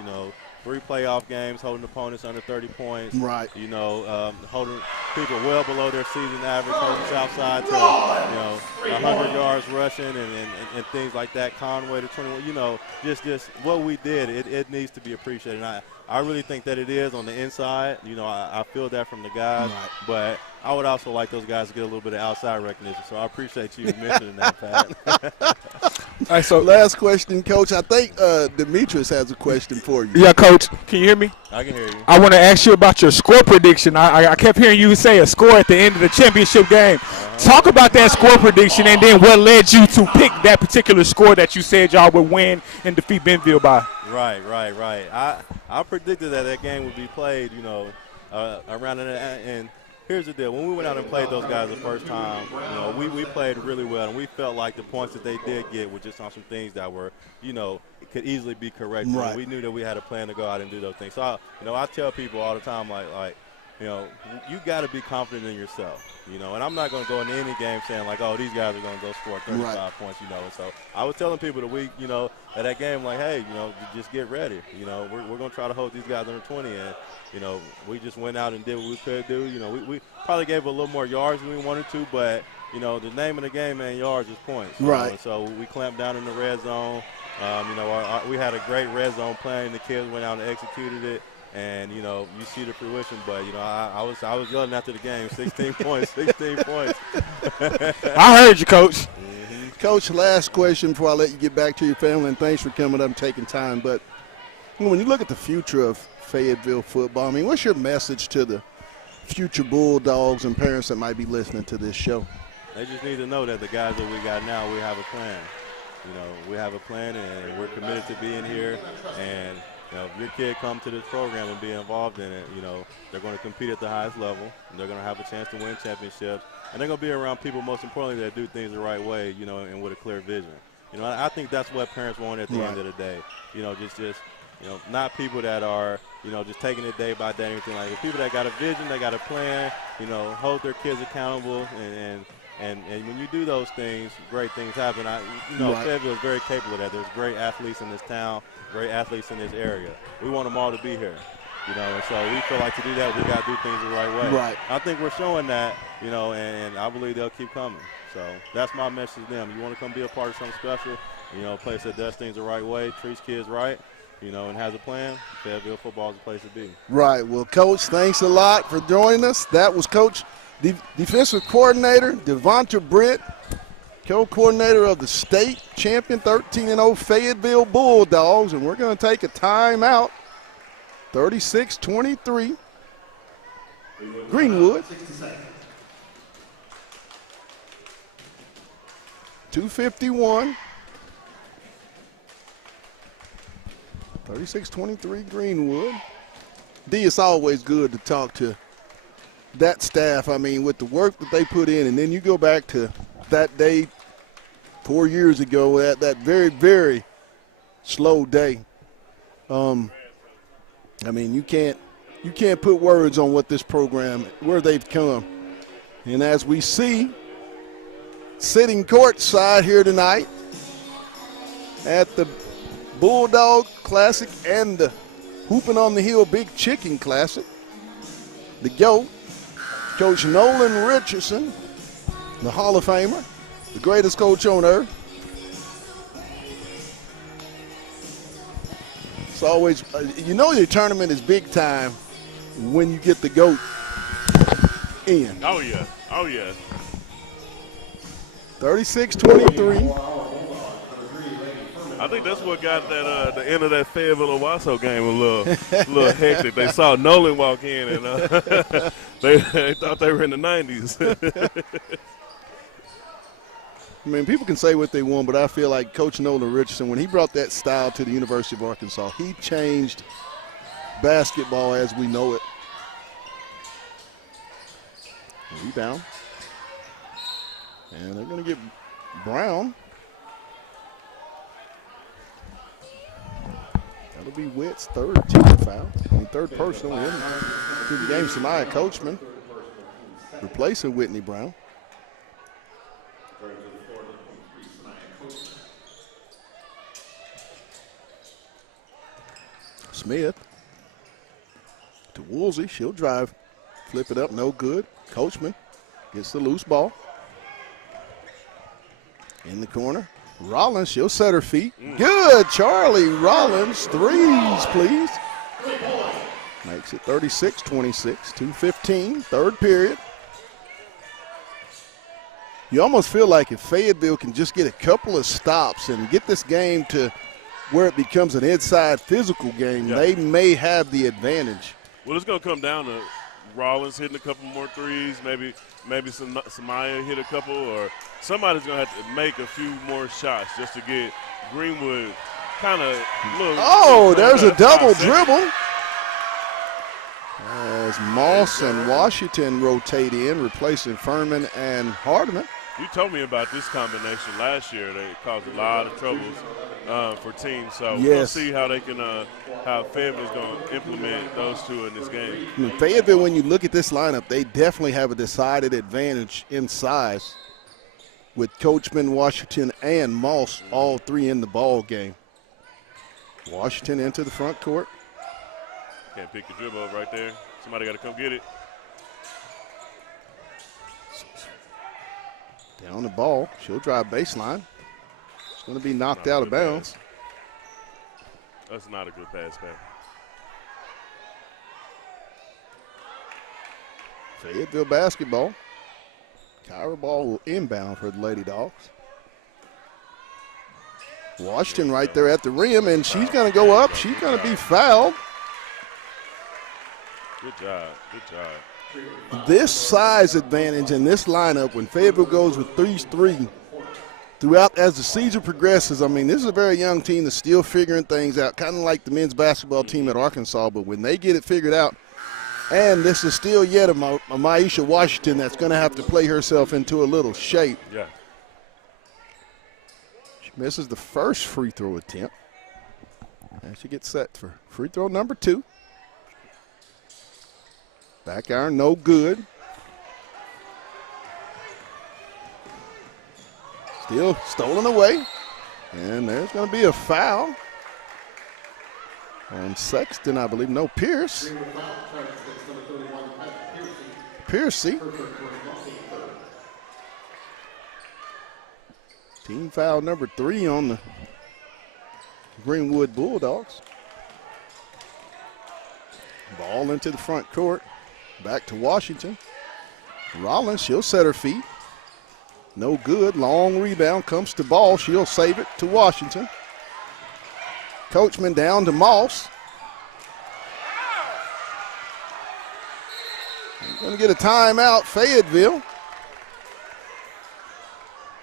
3 playoff games, holding opponents under 30 points. Right. Holding people well below their season average, holding Southside to, 100 yards rushing and things like that. Conway to 21. Just what we did, it needs to be appreciated. And I really think that it is on the inside. I feel that from the guys. Right. But I would also like those guys to get a little bit of outside recognition. So I appreciate you mentioning that, Pat. All right, so last question, Coach. I think Demetrius has a question for you. Yeah, Coach. Can you hear me? I can hear you. I want to ask you about your score prediction. I kept hearing you say a score at the end of the championship game. Talk about that score prediction, and then what led you to pick that particular score that you said y'all would win and defeat Bentonville by. Right. I predicted that game would be played, around and here's the deal. When we went out and played those guys the first time, we played really well, and we felt like the points that they did get were just on some things that were, could easily be corrected. Right. We knew that we had a plan to go out and do those things. So, I tell people all the time, like you got to be confident in yourself, and I'm not going to go into any game saying like, oh, these guys are going to go score 35 right. points, And so I was telling people the week, at that game, like, hey, just get ready. We're going to try to hold these guys under 20, and we just went out and did what we could do. We probably gave a little more yards than we wanted to, but the name of the game, man, yards is points. Right. And so we clamped down in the red zone. We had a great red zone plan. The kids went out and executed it. And, you see the fruition, but, I was yelling after the game, 16 points, 16 points. I heard you, Coach. Mm-hmm. Coach, last question before I let you get back to your family, and thanks for coming up and taking time. But when you look at the future of Fayetteville football, what's your message to the future Bulldogs and parents that might be listening to this show? They just need to know that the guys that we got now, we have a plan. We have a plan, and we're committed to being here. And if your kid come to this program and be involved in it, they're going to compete at the highest level, and they're going to have a chance to win championships, and they're going to be around people, most importantly, that do things the right way, and with a clear vision. I think that's what parents want at the right. end of the day. Just not people that are, just taking it day by day, anything like that. People that got a vision, they got a plan, hold their kids accountable, and when you do those things, great things happen. right. Fayetteville is very capable of that. There's great athletes in this town, great athletes in this area. We want them all to be here. You know, and so we feel like to do that, we got to do things the right way. Right. I think we're showing that, you know, and I believe they'll keep coming. So that's my message to them. You want to come be a part of something special, you know, a place that does things the right way, treats kids right, you know, and has a plan. Fayetteville football is a place to be. Right. Well, Coach, thanks a lot for joining us. That was Coach, defensive coordinator, Devonta Britt, co-coordinator of the state champion 13-0 Fayetteville Bulldogs, and we're going to take a timeout. 36-23, Greenwood. 2:51. 36-23, Greenwood. D, it's always good to talk to that staff. I mean, with the work that they put in, and then you go back to that day 4 years ago, that very, very slow day. I mean, you can't put words on what this program, where they've come. And as we see, sitting courtside here tonight at the Bulldog Classic and the Hooping on the Hill Big Chicken Classic, the GOAT, Coach Nolan Richardson, the Hall of Famer, the greatest coach on earth. It's always, you know, your tournament is big time when you get the GOAT in. Oh, yeah. Oh, yeah. 36-23. I think that's what got that the end of that Fayetteville Owasso game a little hectic. They saw Nolan walk in, and they thought they were in the 90s. I mean, people can say what they want, but I feel like Coach Nolan Richardson, when he brought that style to the University of Arkansas, he changed basketball as we know it. Rebound. And they're going to get Brown. That'll be Witt's third team foul. I mean, third personal in the game. Samaya Coachman replacing Whitney Brown. Smith to Woolsey. She'll drive, flip it up, no good. Coachman gets the loose ball. In the corner. Rollins, she'll set her feet. Good, Charlie Rollins. Threes, please. Makes it 36-26, 2:15, third period. You almost feel like if Fayetteville can just get a couple of stops and get this game to where it becomes an inside physical game, they may have the advantage. Well, it's going to come down to Rollins hitting a couple more threes, maybe Samaya hit a couple, or somebody's going to have to make a few more shots just to get Greenwood kind of look. Oh, there's a double dribble. As Moss and Washington rotate in, replacing Furman and Hardeman. You told me about this combination last year. They caused a lot of troubles for teams. So we'll see how they can, how Fayetteville's going to implement those two in this game. I mean, Fayetteville, when you look at this lineup, they definitely have a decided advantage in size with Coachman, Washington, and Moss, all three in the ball game. Washington into the front court. Can't pick the dribble up right there. Somebody got to come get it. Down the ball. She'll drive baseline. It's going to be knocked out of bounds. That's not a good pass, man. Fayetteville basketball. Kyra ball will inbound for the Lady Dogs. Washington right there at the rim, and she's going to go up. She's going to be fouled. Good job. Good job. This size advantage in this lineup, when Fayetteville goes with 3 throughout as the season progresses, I mean, this is a very young team that's still figuring things out, kind of like the men's basketball team at Arkansas, but when they get it figured out, and this is still yet a Maisha Washington that's going to have to play herself into a little shape. Yeah. She misses the first free throw attempt. And she gets set for free throw number 2. Back iron, no good. Still stolen away. And there's going to be a foul On Sexton, I believe. No, Pierce. Piercy. Team foul number 3 on the Greenwood Bulldogs. Ball into the front court. Back to Washington. Rollins, she'll set her feet. No good. Long rebound. Comes to ball. She'll save it to Washington. Coachman down to Moss. Going to get a timeout, Fayetteville.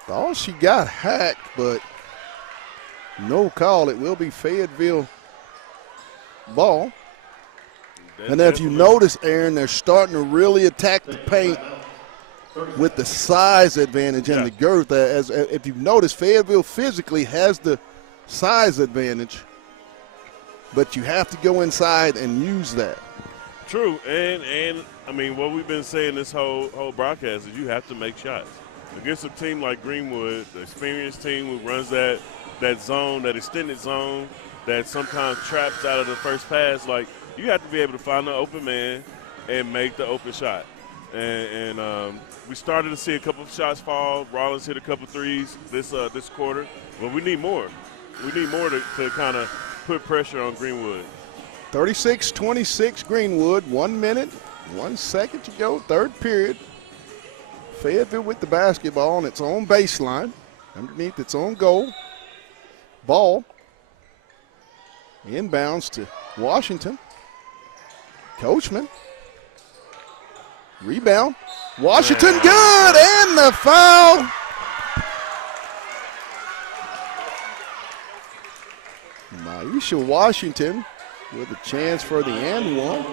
Thought she got hacked, but no call. It will be Fayetteville ball. And if you notice, Aaron, they're starting to really attack the paint with the size advantage and the girth. As if you've noticed, Fayetteville physically has the size advantage, but you have to go inside and use that. True, and I mean, what we've been saying this whole broadcast is you have to make shots. Against a team like Greenwood, the experienced team who runs that zone, that extended zone, that sometimes traps out of the first pass, like, you have to be able to find the open man and make the open shot. And we started to see a couple of shots fall. Rollins hit a couple threes this quarter, but we need more. We need more to kind of put pressure on Greenwood. 36-26 Greenwood, 1 minute, 1 second to go, third period. Fayetteville with the basketball on its own baseline, underneath its own goal. Ball inbounds to Washington. Coachman. Rebound. Washington good, and the foul. Maisha Washington with a chance for the and one.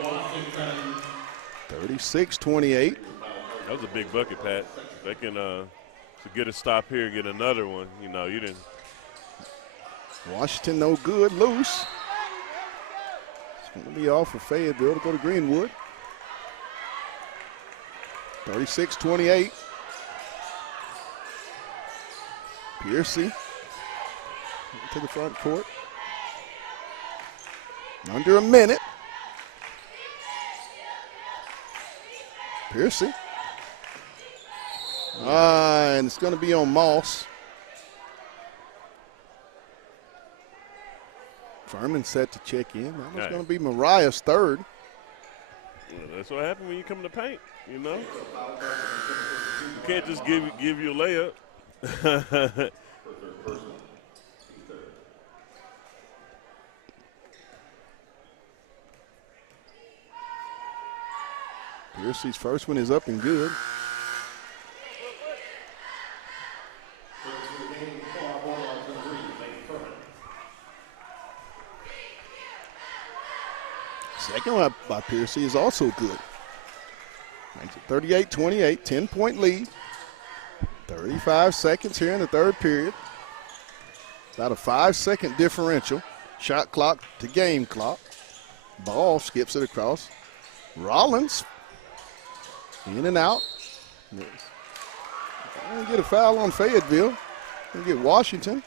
36-28. That was a big bucket, Pat. They can to get a stop here and get another one. You know, you didn't. Washington no good, loose. It's going to be off for Fayetteville to go to Greenwood. 36-28. Piercy to the front court. Under a minute. Piercy. And it's going to be on Moss. Furman set to check in. That was going to be Mariah's third. Well, that's what happens when you come to paint, you know. You can't just give you a layup. Piercy's first one is up and good. Second one by Piercy is also good. Makes it 38-28, 10-point lead. 35 seconds here in the third period. About a 5-second differential. Shot clock to game clock. Ball skips it across. Rollins in and out. We'll get a foul on Fayetteville. We'll get Washington.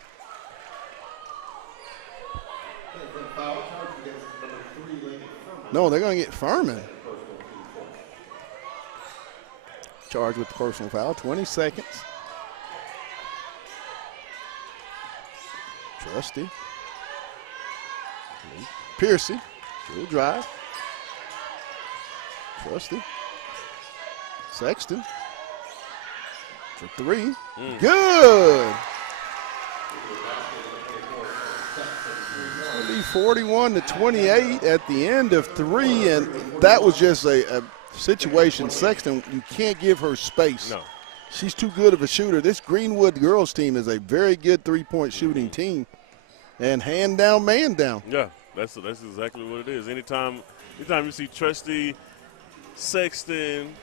No, they're going to get Furman. Charged with the personal foul. 20 seconds. Trusty. Piercy. She'll drive. Trusty. Sexton. For three. Good. It'll be 41-28 at the end of three, and that was just a situation. Sexton, you can't give her space. No. She's too good of a shooter. This Greenwood girls team is a very good three-point shooting team, and hand down, man down. Yeah, that's exactly what it is. Anytime you see Trusty, Sexton,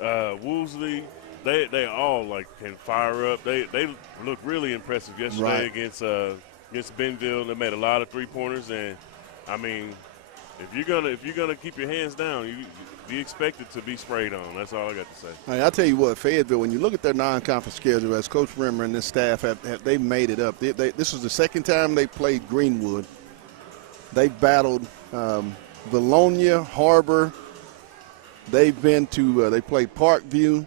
Woolsey, they all like can fire up. They look really impressive yesterday against Benville. They made a lot of three-pointers, and I mean, if you're gonna keep your hands down, you be expected to be sprayed on. That's all I got to say. Hey, I'll tell you what, Fayetteville, when you look at their non-conference schedule, as Coach Rimmer and this staff they've made it up. This was the second time they played Greenwood. They've battled Valonia, Harbor. They've been to they played Parkview,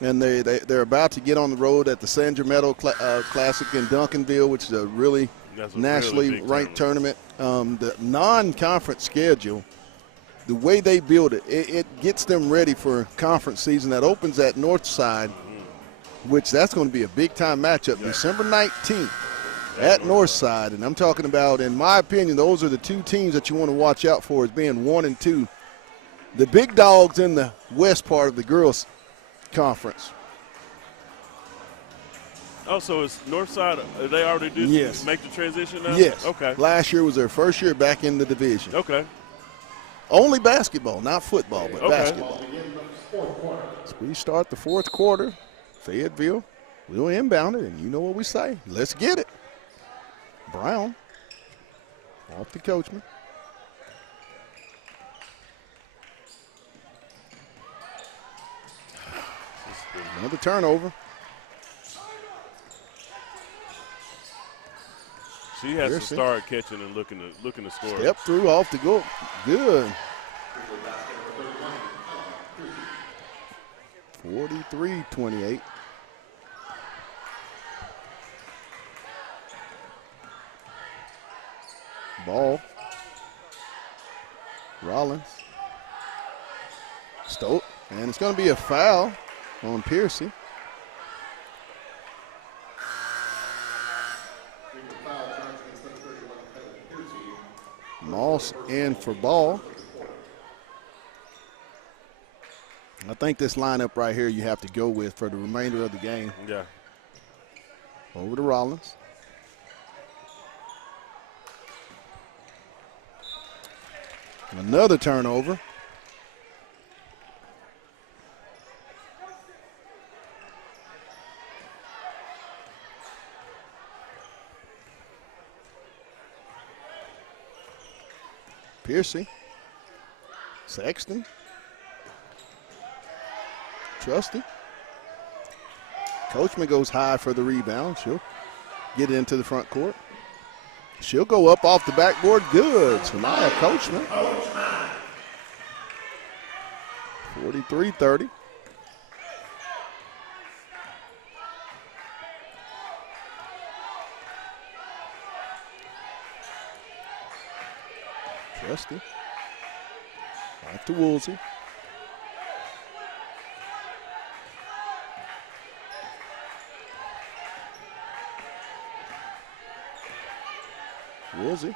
and they're about to get on the road at the Sandra Meadow Classic in Duncanville, which is a really nationally ranked tournament. The non-conference schedule, the way they build it, it gets them ready for conference season that opens at Northside, which that's going to be a big-time matchup, December 19th at Northside. And I'm talking about, in my opinion, those are the two teams that you want to watch out for as being 1 and 2. The big dogs in the west part of the girls' conference. Oh, so it's Northside. They already did make the transition now? Yes. Okay. Last year was their first year back in the division. Okay. Only basketball, not football, but basketball. So we start the fourth quarter. Fayetteville, we'll inbound it, and you know what we say. Let's get it. Brown off the coachman. Another turnover. She has to start catching and looking to score. Step through off the goal. Good. 43-28. Ball. Rollins. Stoke. And it's going to be a foul on Piercy. Moss in for ball. I think this lineup right here you have to go with for the remainder of the game. Yeah. Over to Rollins. Another turnover. Piercy. Sexton. Trusty. Coachman goes high for the rebound. She'll get it into the front court. She'll go up off the backboard. Good. Samaya Coachman. 43-30. Trusty. Back to Woolsey. Woolsey.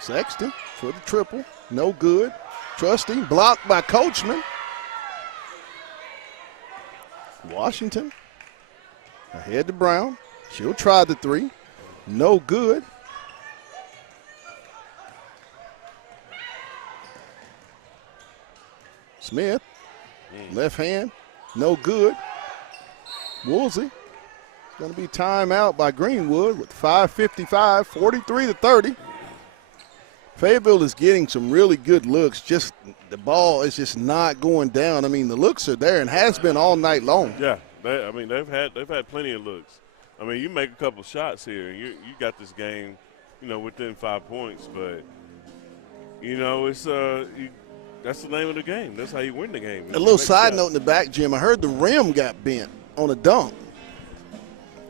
Sexton for the triple. No good. Trusty blocked by Coachman. Washington ahead to Brown. She'll try the three. No good. Smith, left hand, no good. Woolsey, going to be timeout by Greenwood with 5:55, 43-30. Fayetteville is getting some really good looks. Just the ball is just not going down. I mean, the looks are there and has been all night long. Yeah, they've had plenty of looks. I mean, you make a couple shots here, and you got this game, within 5 points. But it's that's the name of the game. That's how you win the game. A little side note in the back, Jim. I heard the rim got bent on a dunk.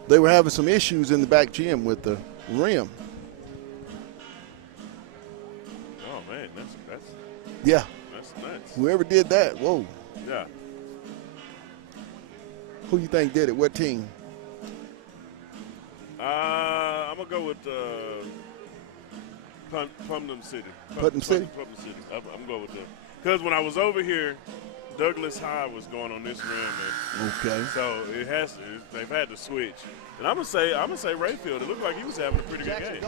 They were having some issues in the back gym with the rim. Oh man, that's nuts. Whoever did that, whoa. Yeah. Who you think did it? What team? I'm gonna go with Putnam City. Putnam City. I'm going with them. Because when I was over here, Douglas High was going on this rim, and okay. So they've had to switch. And I'm gonna say Rayfield. It looked like he was having a pretty good game.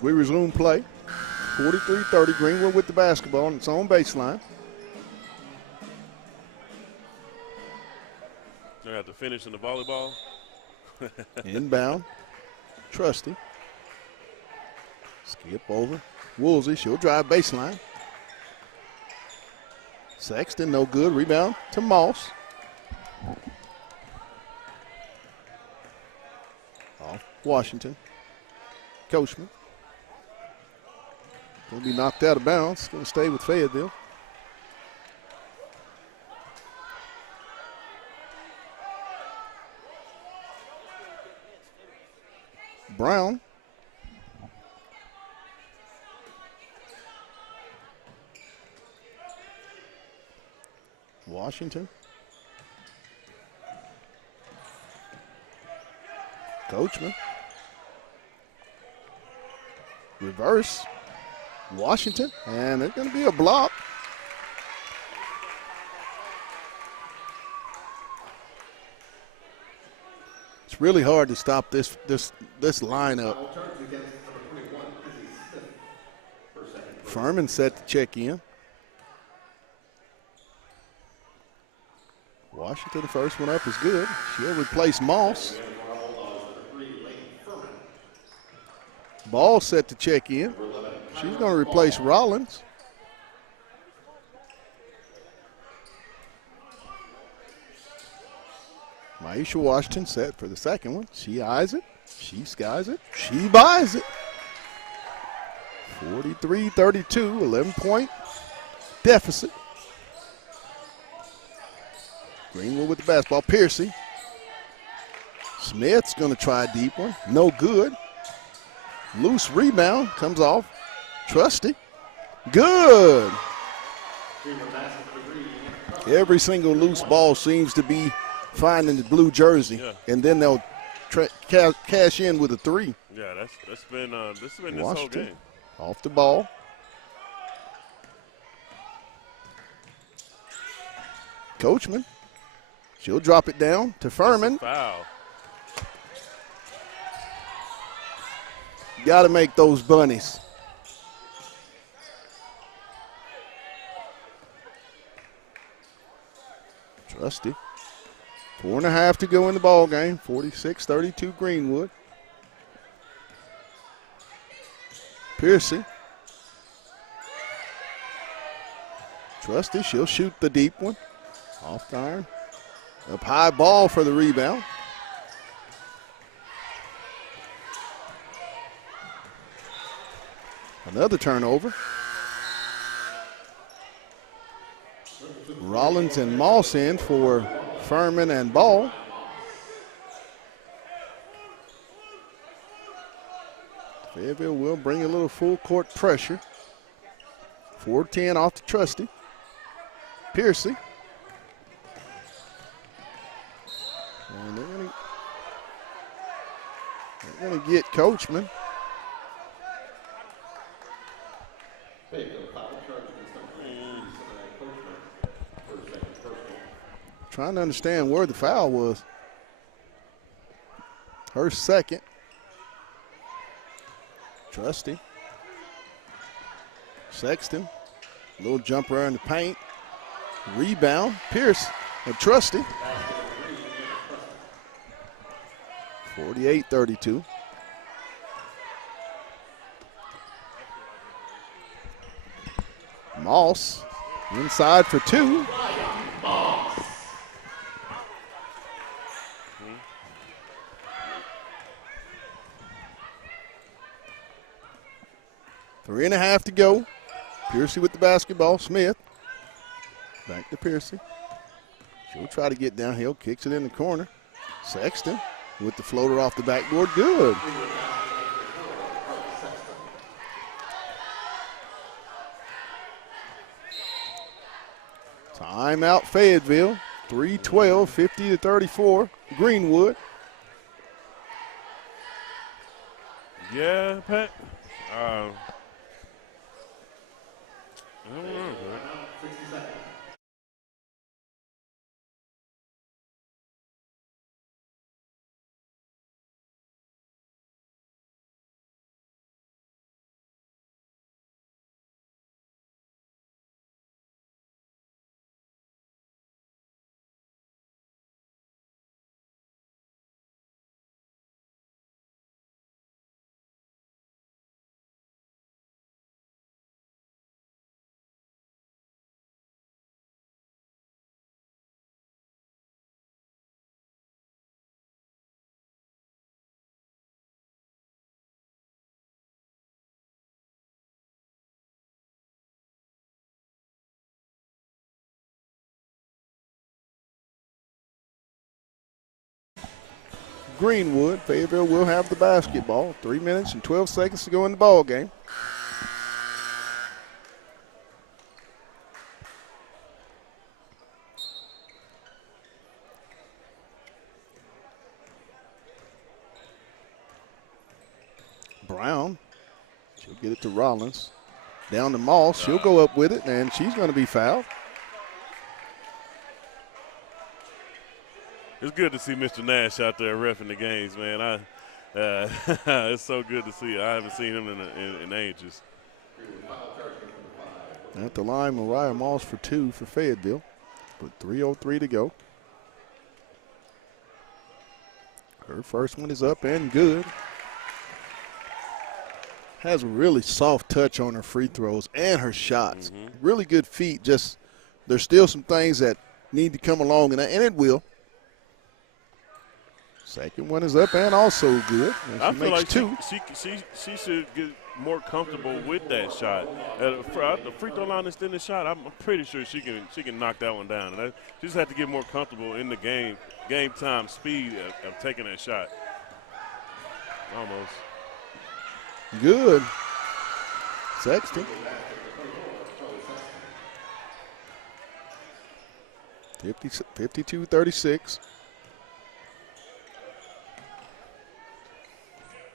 We resume play. 43-30. Greenwood with the basketball on its own baseline. They have to finish in the volleyball. Inbound. Trusty. Skip over. Woolsey, she'll drive baseline. Sexton, no good. Rebound to Moss. Off Washington. Coachman. Going to be knocked out of bounds. Going to stay with Fayetteville. Brown. Washington. Coachman. Reverse. Washington. And it's going to be a block. It's really hard to stop this lineup. Furman set to check in. Washington, the first one up is good. She'll replace Moss. Ball set to check in. She's going to replace Rollins. Maisha Washington set for the second one. She eyes it. She skies it. She buys it. 43-32, 11-point deficit. Greenwood with the basketball. Piercy. Smith's going to try a deep one. No good. Loose rebound. Comes off. Trusty. Good. Every single loose ball seems to be finding the blue jersey, and then they'll cash in with a three. Yeah, that's been this whole Washington game. Off the ball. Coachman. She'll drop it down to Furman. Foul. Got to make those bunnies. Trusty. 4.5 to go in the ball game. 46-32 Greenwood. Piercy. Trusty, she'll shoot the deep one. Off the iron. Up high, ball for the rebound. Another turnover. Rollins and Moss in for Furman and Ball. Fayetteville will bring a little full court pressure. 4-10 off the Trusty. Piercy. And they're gonna get Coachman. Trying to understand where the foul was. Her second. Trusty. Sexton. Little jumper in the paint. Rebound. Pierce. Trusty. 48-32. Moss. Inside for two. 3.5 to go. Piercy with the basketball. Smith. Back to Piercy. She'll try to get downhill. Kicks it in the corner. Sexton with the floater off the backboard. Good. Timeout Fayetteville. 3:12, 50-34. Greenwood. Yeah, Pat. I don't know. Greenwood. Fayetteville will have the basketball. 3 minutes and 12 seconds to go in the ball game. Brown, she'll get it to Rollins. Down to Moss, she'll go up with it, and she's going to be fouled. It's good to see Mr. Nash out there reffing the games, man. It's so good to see. I haven't seen him in ages. At the line, Mariah Moss for 2 for Fayetteville, with 3:03 to go. Her first one is up and good. Has a really soft touch on her free throws and her shots. Really good feet. Just there's still some things that need to come along, and it will. Second one is up and also good. And I feel like 2. she should get more comfortable with that shot. The free throw line extended shot, I'm pretty sure she can knock that one down. And she just had to get more comfortable in the game time speed of taking that shot. Almost. Good. Sexton. 52-36.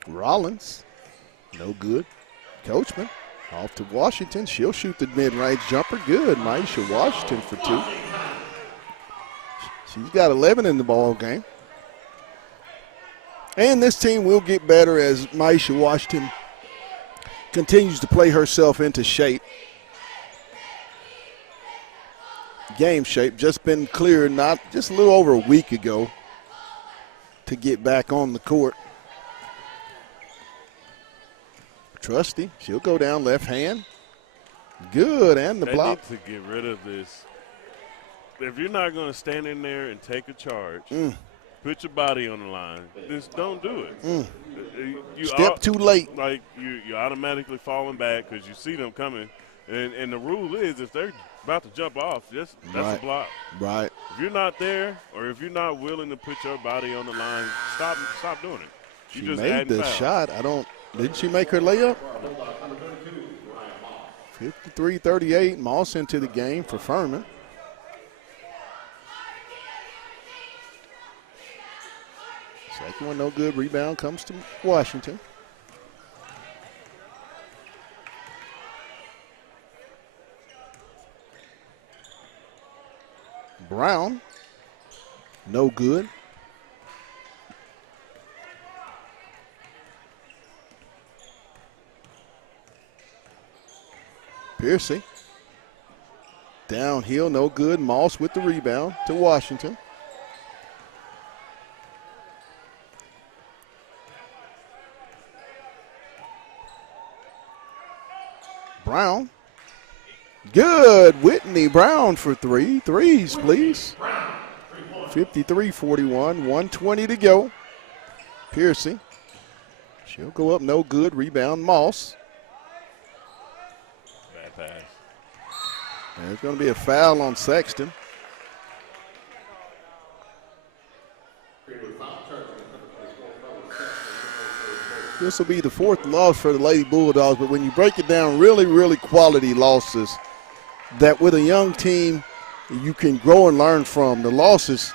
Rollins. No good. Coachman. Off to Washington. She'll shoot the mid-range jumper. Good. Maisha Washington for 2. She's got 11 in the ball game. And this team will get better as Maisha Washington continues to play herself into shape. Game shape. Just been cleared just a little over a week ago to get back on the court. Trusty, she'll go down left hand. Good, and the block. They need to get rid of this. If you're not going to stand in there and take a charge, put your body on the line, just don't do it. Step too late. Like you're automatically falling back because you see them coming. And the rule is if they're about to jump off, that's a block. Right. If you're not there or if you're not willing to put your body on the line, stop doing it. She just made the shot. Didn't she make her layup? 53-38, Moss into the game for Furman. Second one, no good. Rebound comes to Washington. Brown, no good. Piercy. Downhill, no good. Moss with the rebound to Washington. Brown. Good. Whitney Brown for 3. Threes, please. 53-41, 1:20 to go. Piercy. She'll go up, no good. Rebound, Moss. Pass. There's going to be a foul on Sexton. This will be the 4th loss for the Lady Bulldogs, but when you break it down, really, really quality losses that with a young team you can grow and learn from. The losses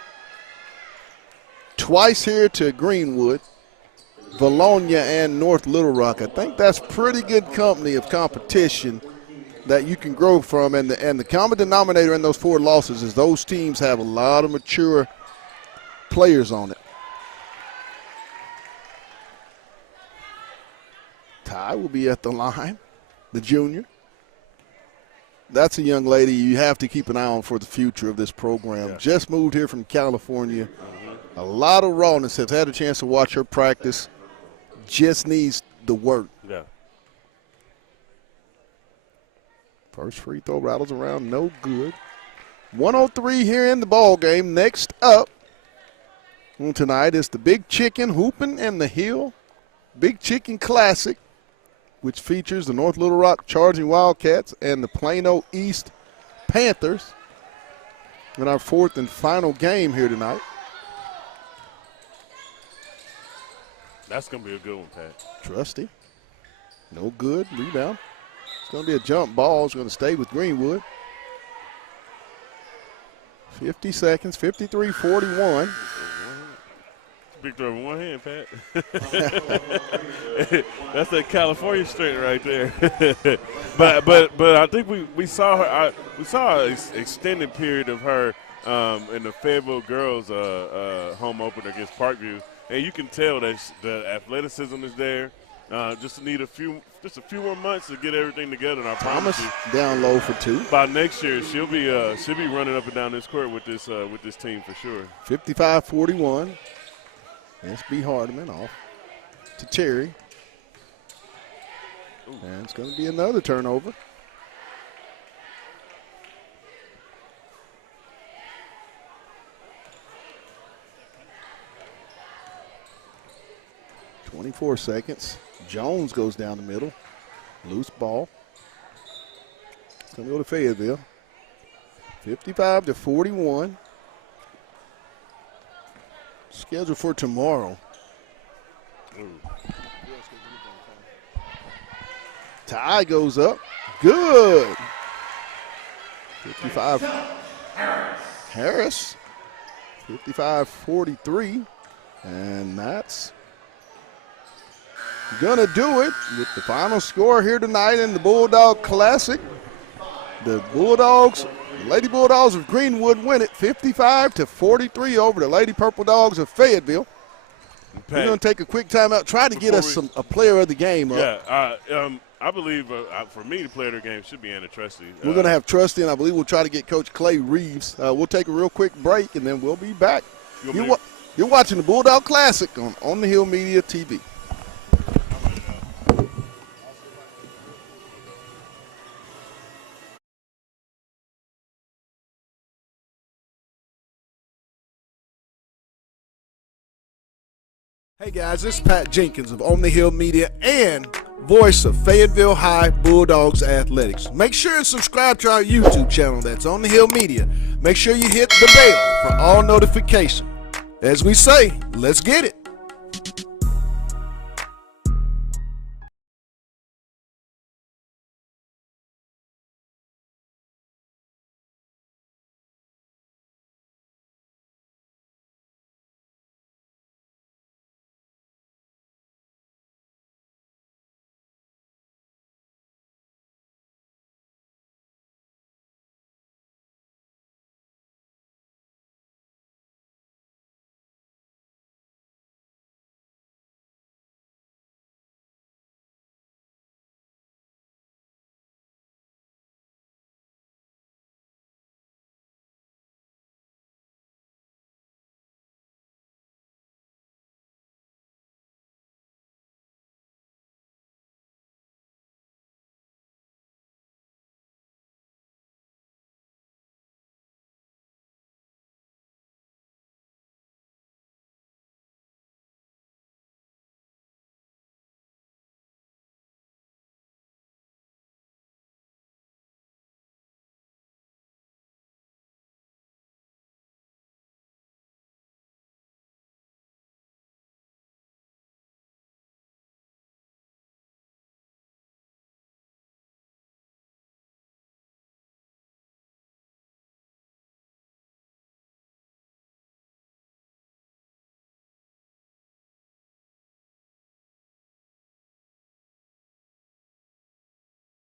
twice here to Greenwood, Valonia, and North Little Rock. I think that's pretty good company of competition that you can grow from, and the common denominator in those 4 losses is those teams have a lot of mature players on it. Ty will be at the line, the junior. That's a young lady you have to keep an eye on for the future of this program. Yeah. Just moved here from California. A lot of rawness. Have had a chance to watch her practice. Just needs the work. Yeah. First free throw rattles around, no good. 1:03 here in the ball game. Next up tonight is the Big Chicken Hoopin' and the Hill Big Chicken Classic, which features the North Little Rock Charging Wildcats and the Plano East Panthers in our 4th and final game here tonight. That's going to be a good one, Pat. Trusty. No good. Rebound. It's going to be a jump ball. It's going to stay with Greenwood. 50 seconds, 53-41. Big throw in one hand, Pat. That's that California strength right there. but I think we saw her. We saw an extended period of her in the Fayetteville girls home opener against Parkview, and you can tell that the athleticism is there. Just need a few more months to get everything together. And I promise you, down low for 2. by next year she'll be running up and down this court with this team for sure. 55-41. SB Hardeman off to Cherry. Ooh. And it's going to be another turnover. .24 seconds. Jones goes down the middle. Loose ball. It's going to go to Fayetteville. 55-41. Scheduled for tomorrow. Ooh. Tie goes up. Good. 55. Harris. 55-43. And that's going to do it with the final score here tonight in the Bulldog Classic. The Bulldogs, the Lady Bulldogs of Greenwood win it 55-43 over the Lady Purple Dogs of Fayetteville. Pat, we're going to take a quick timeout, try to get us a player of the game up. Yeah, I believe for me, the player of the game should be Anna Trusty. We're going to have Trusty, and I believe we'll try to get Coach Clay Reeves. We'll take a real quick break, and then we'll be back. You're watching the Bulldog Classic on the Hill Media TV. Hey guys, this is Pat Jenkins of On the Hill Media and voice of Fayetteville High Bulldogs Athletics. Make sure and subscribe to our YouTube channel that's On the Hill Media. Make sure you hit the bell for all notifications. As we say, let's get it.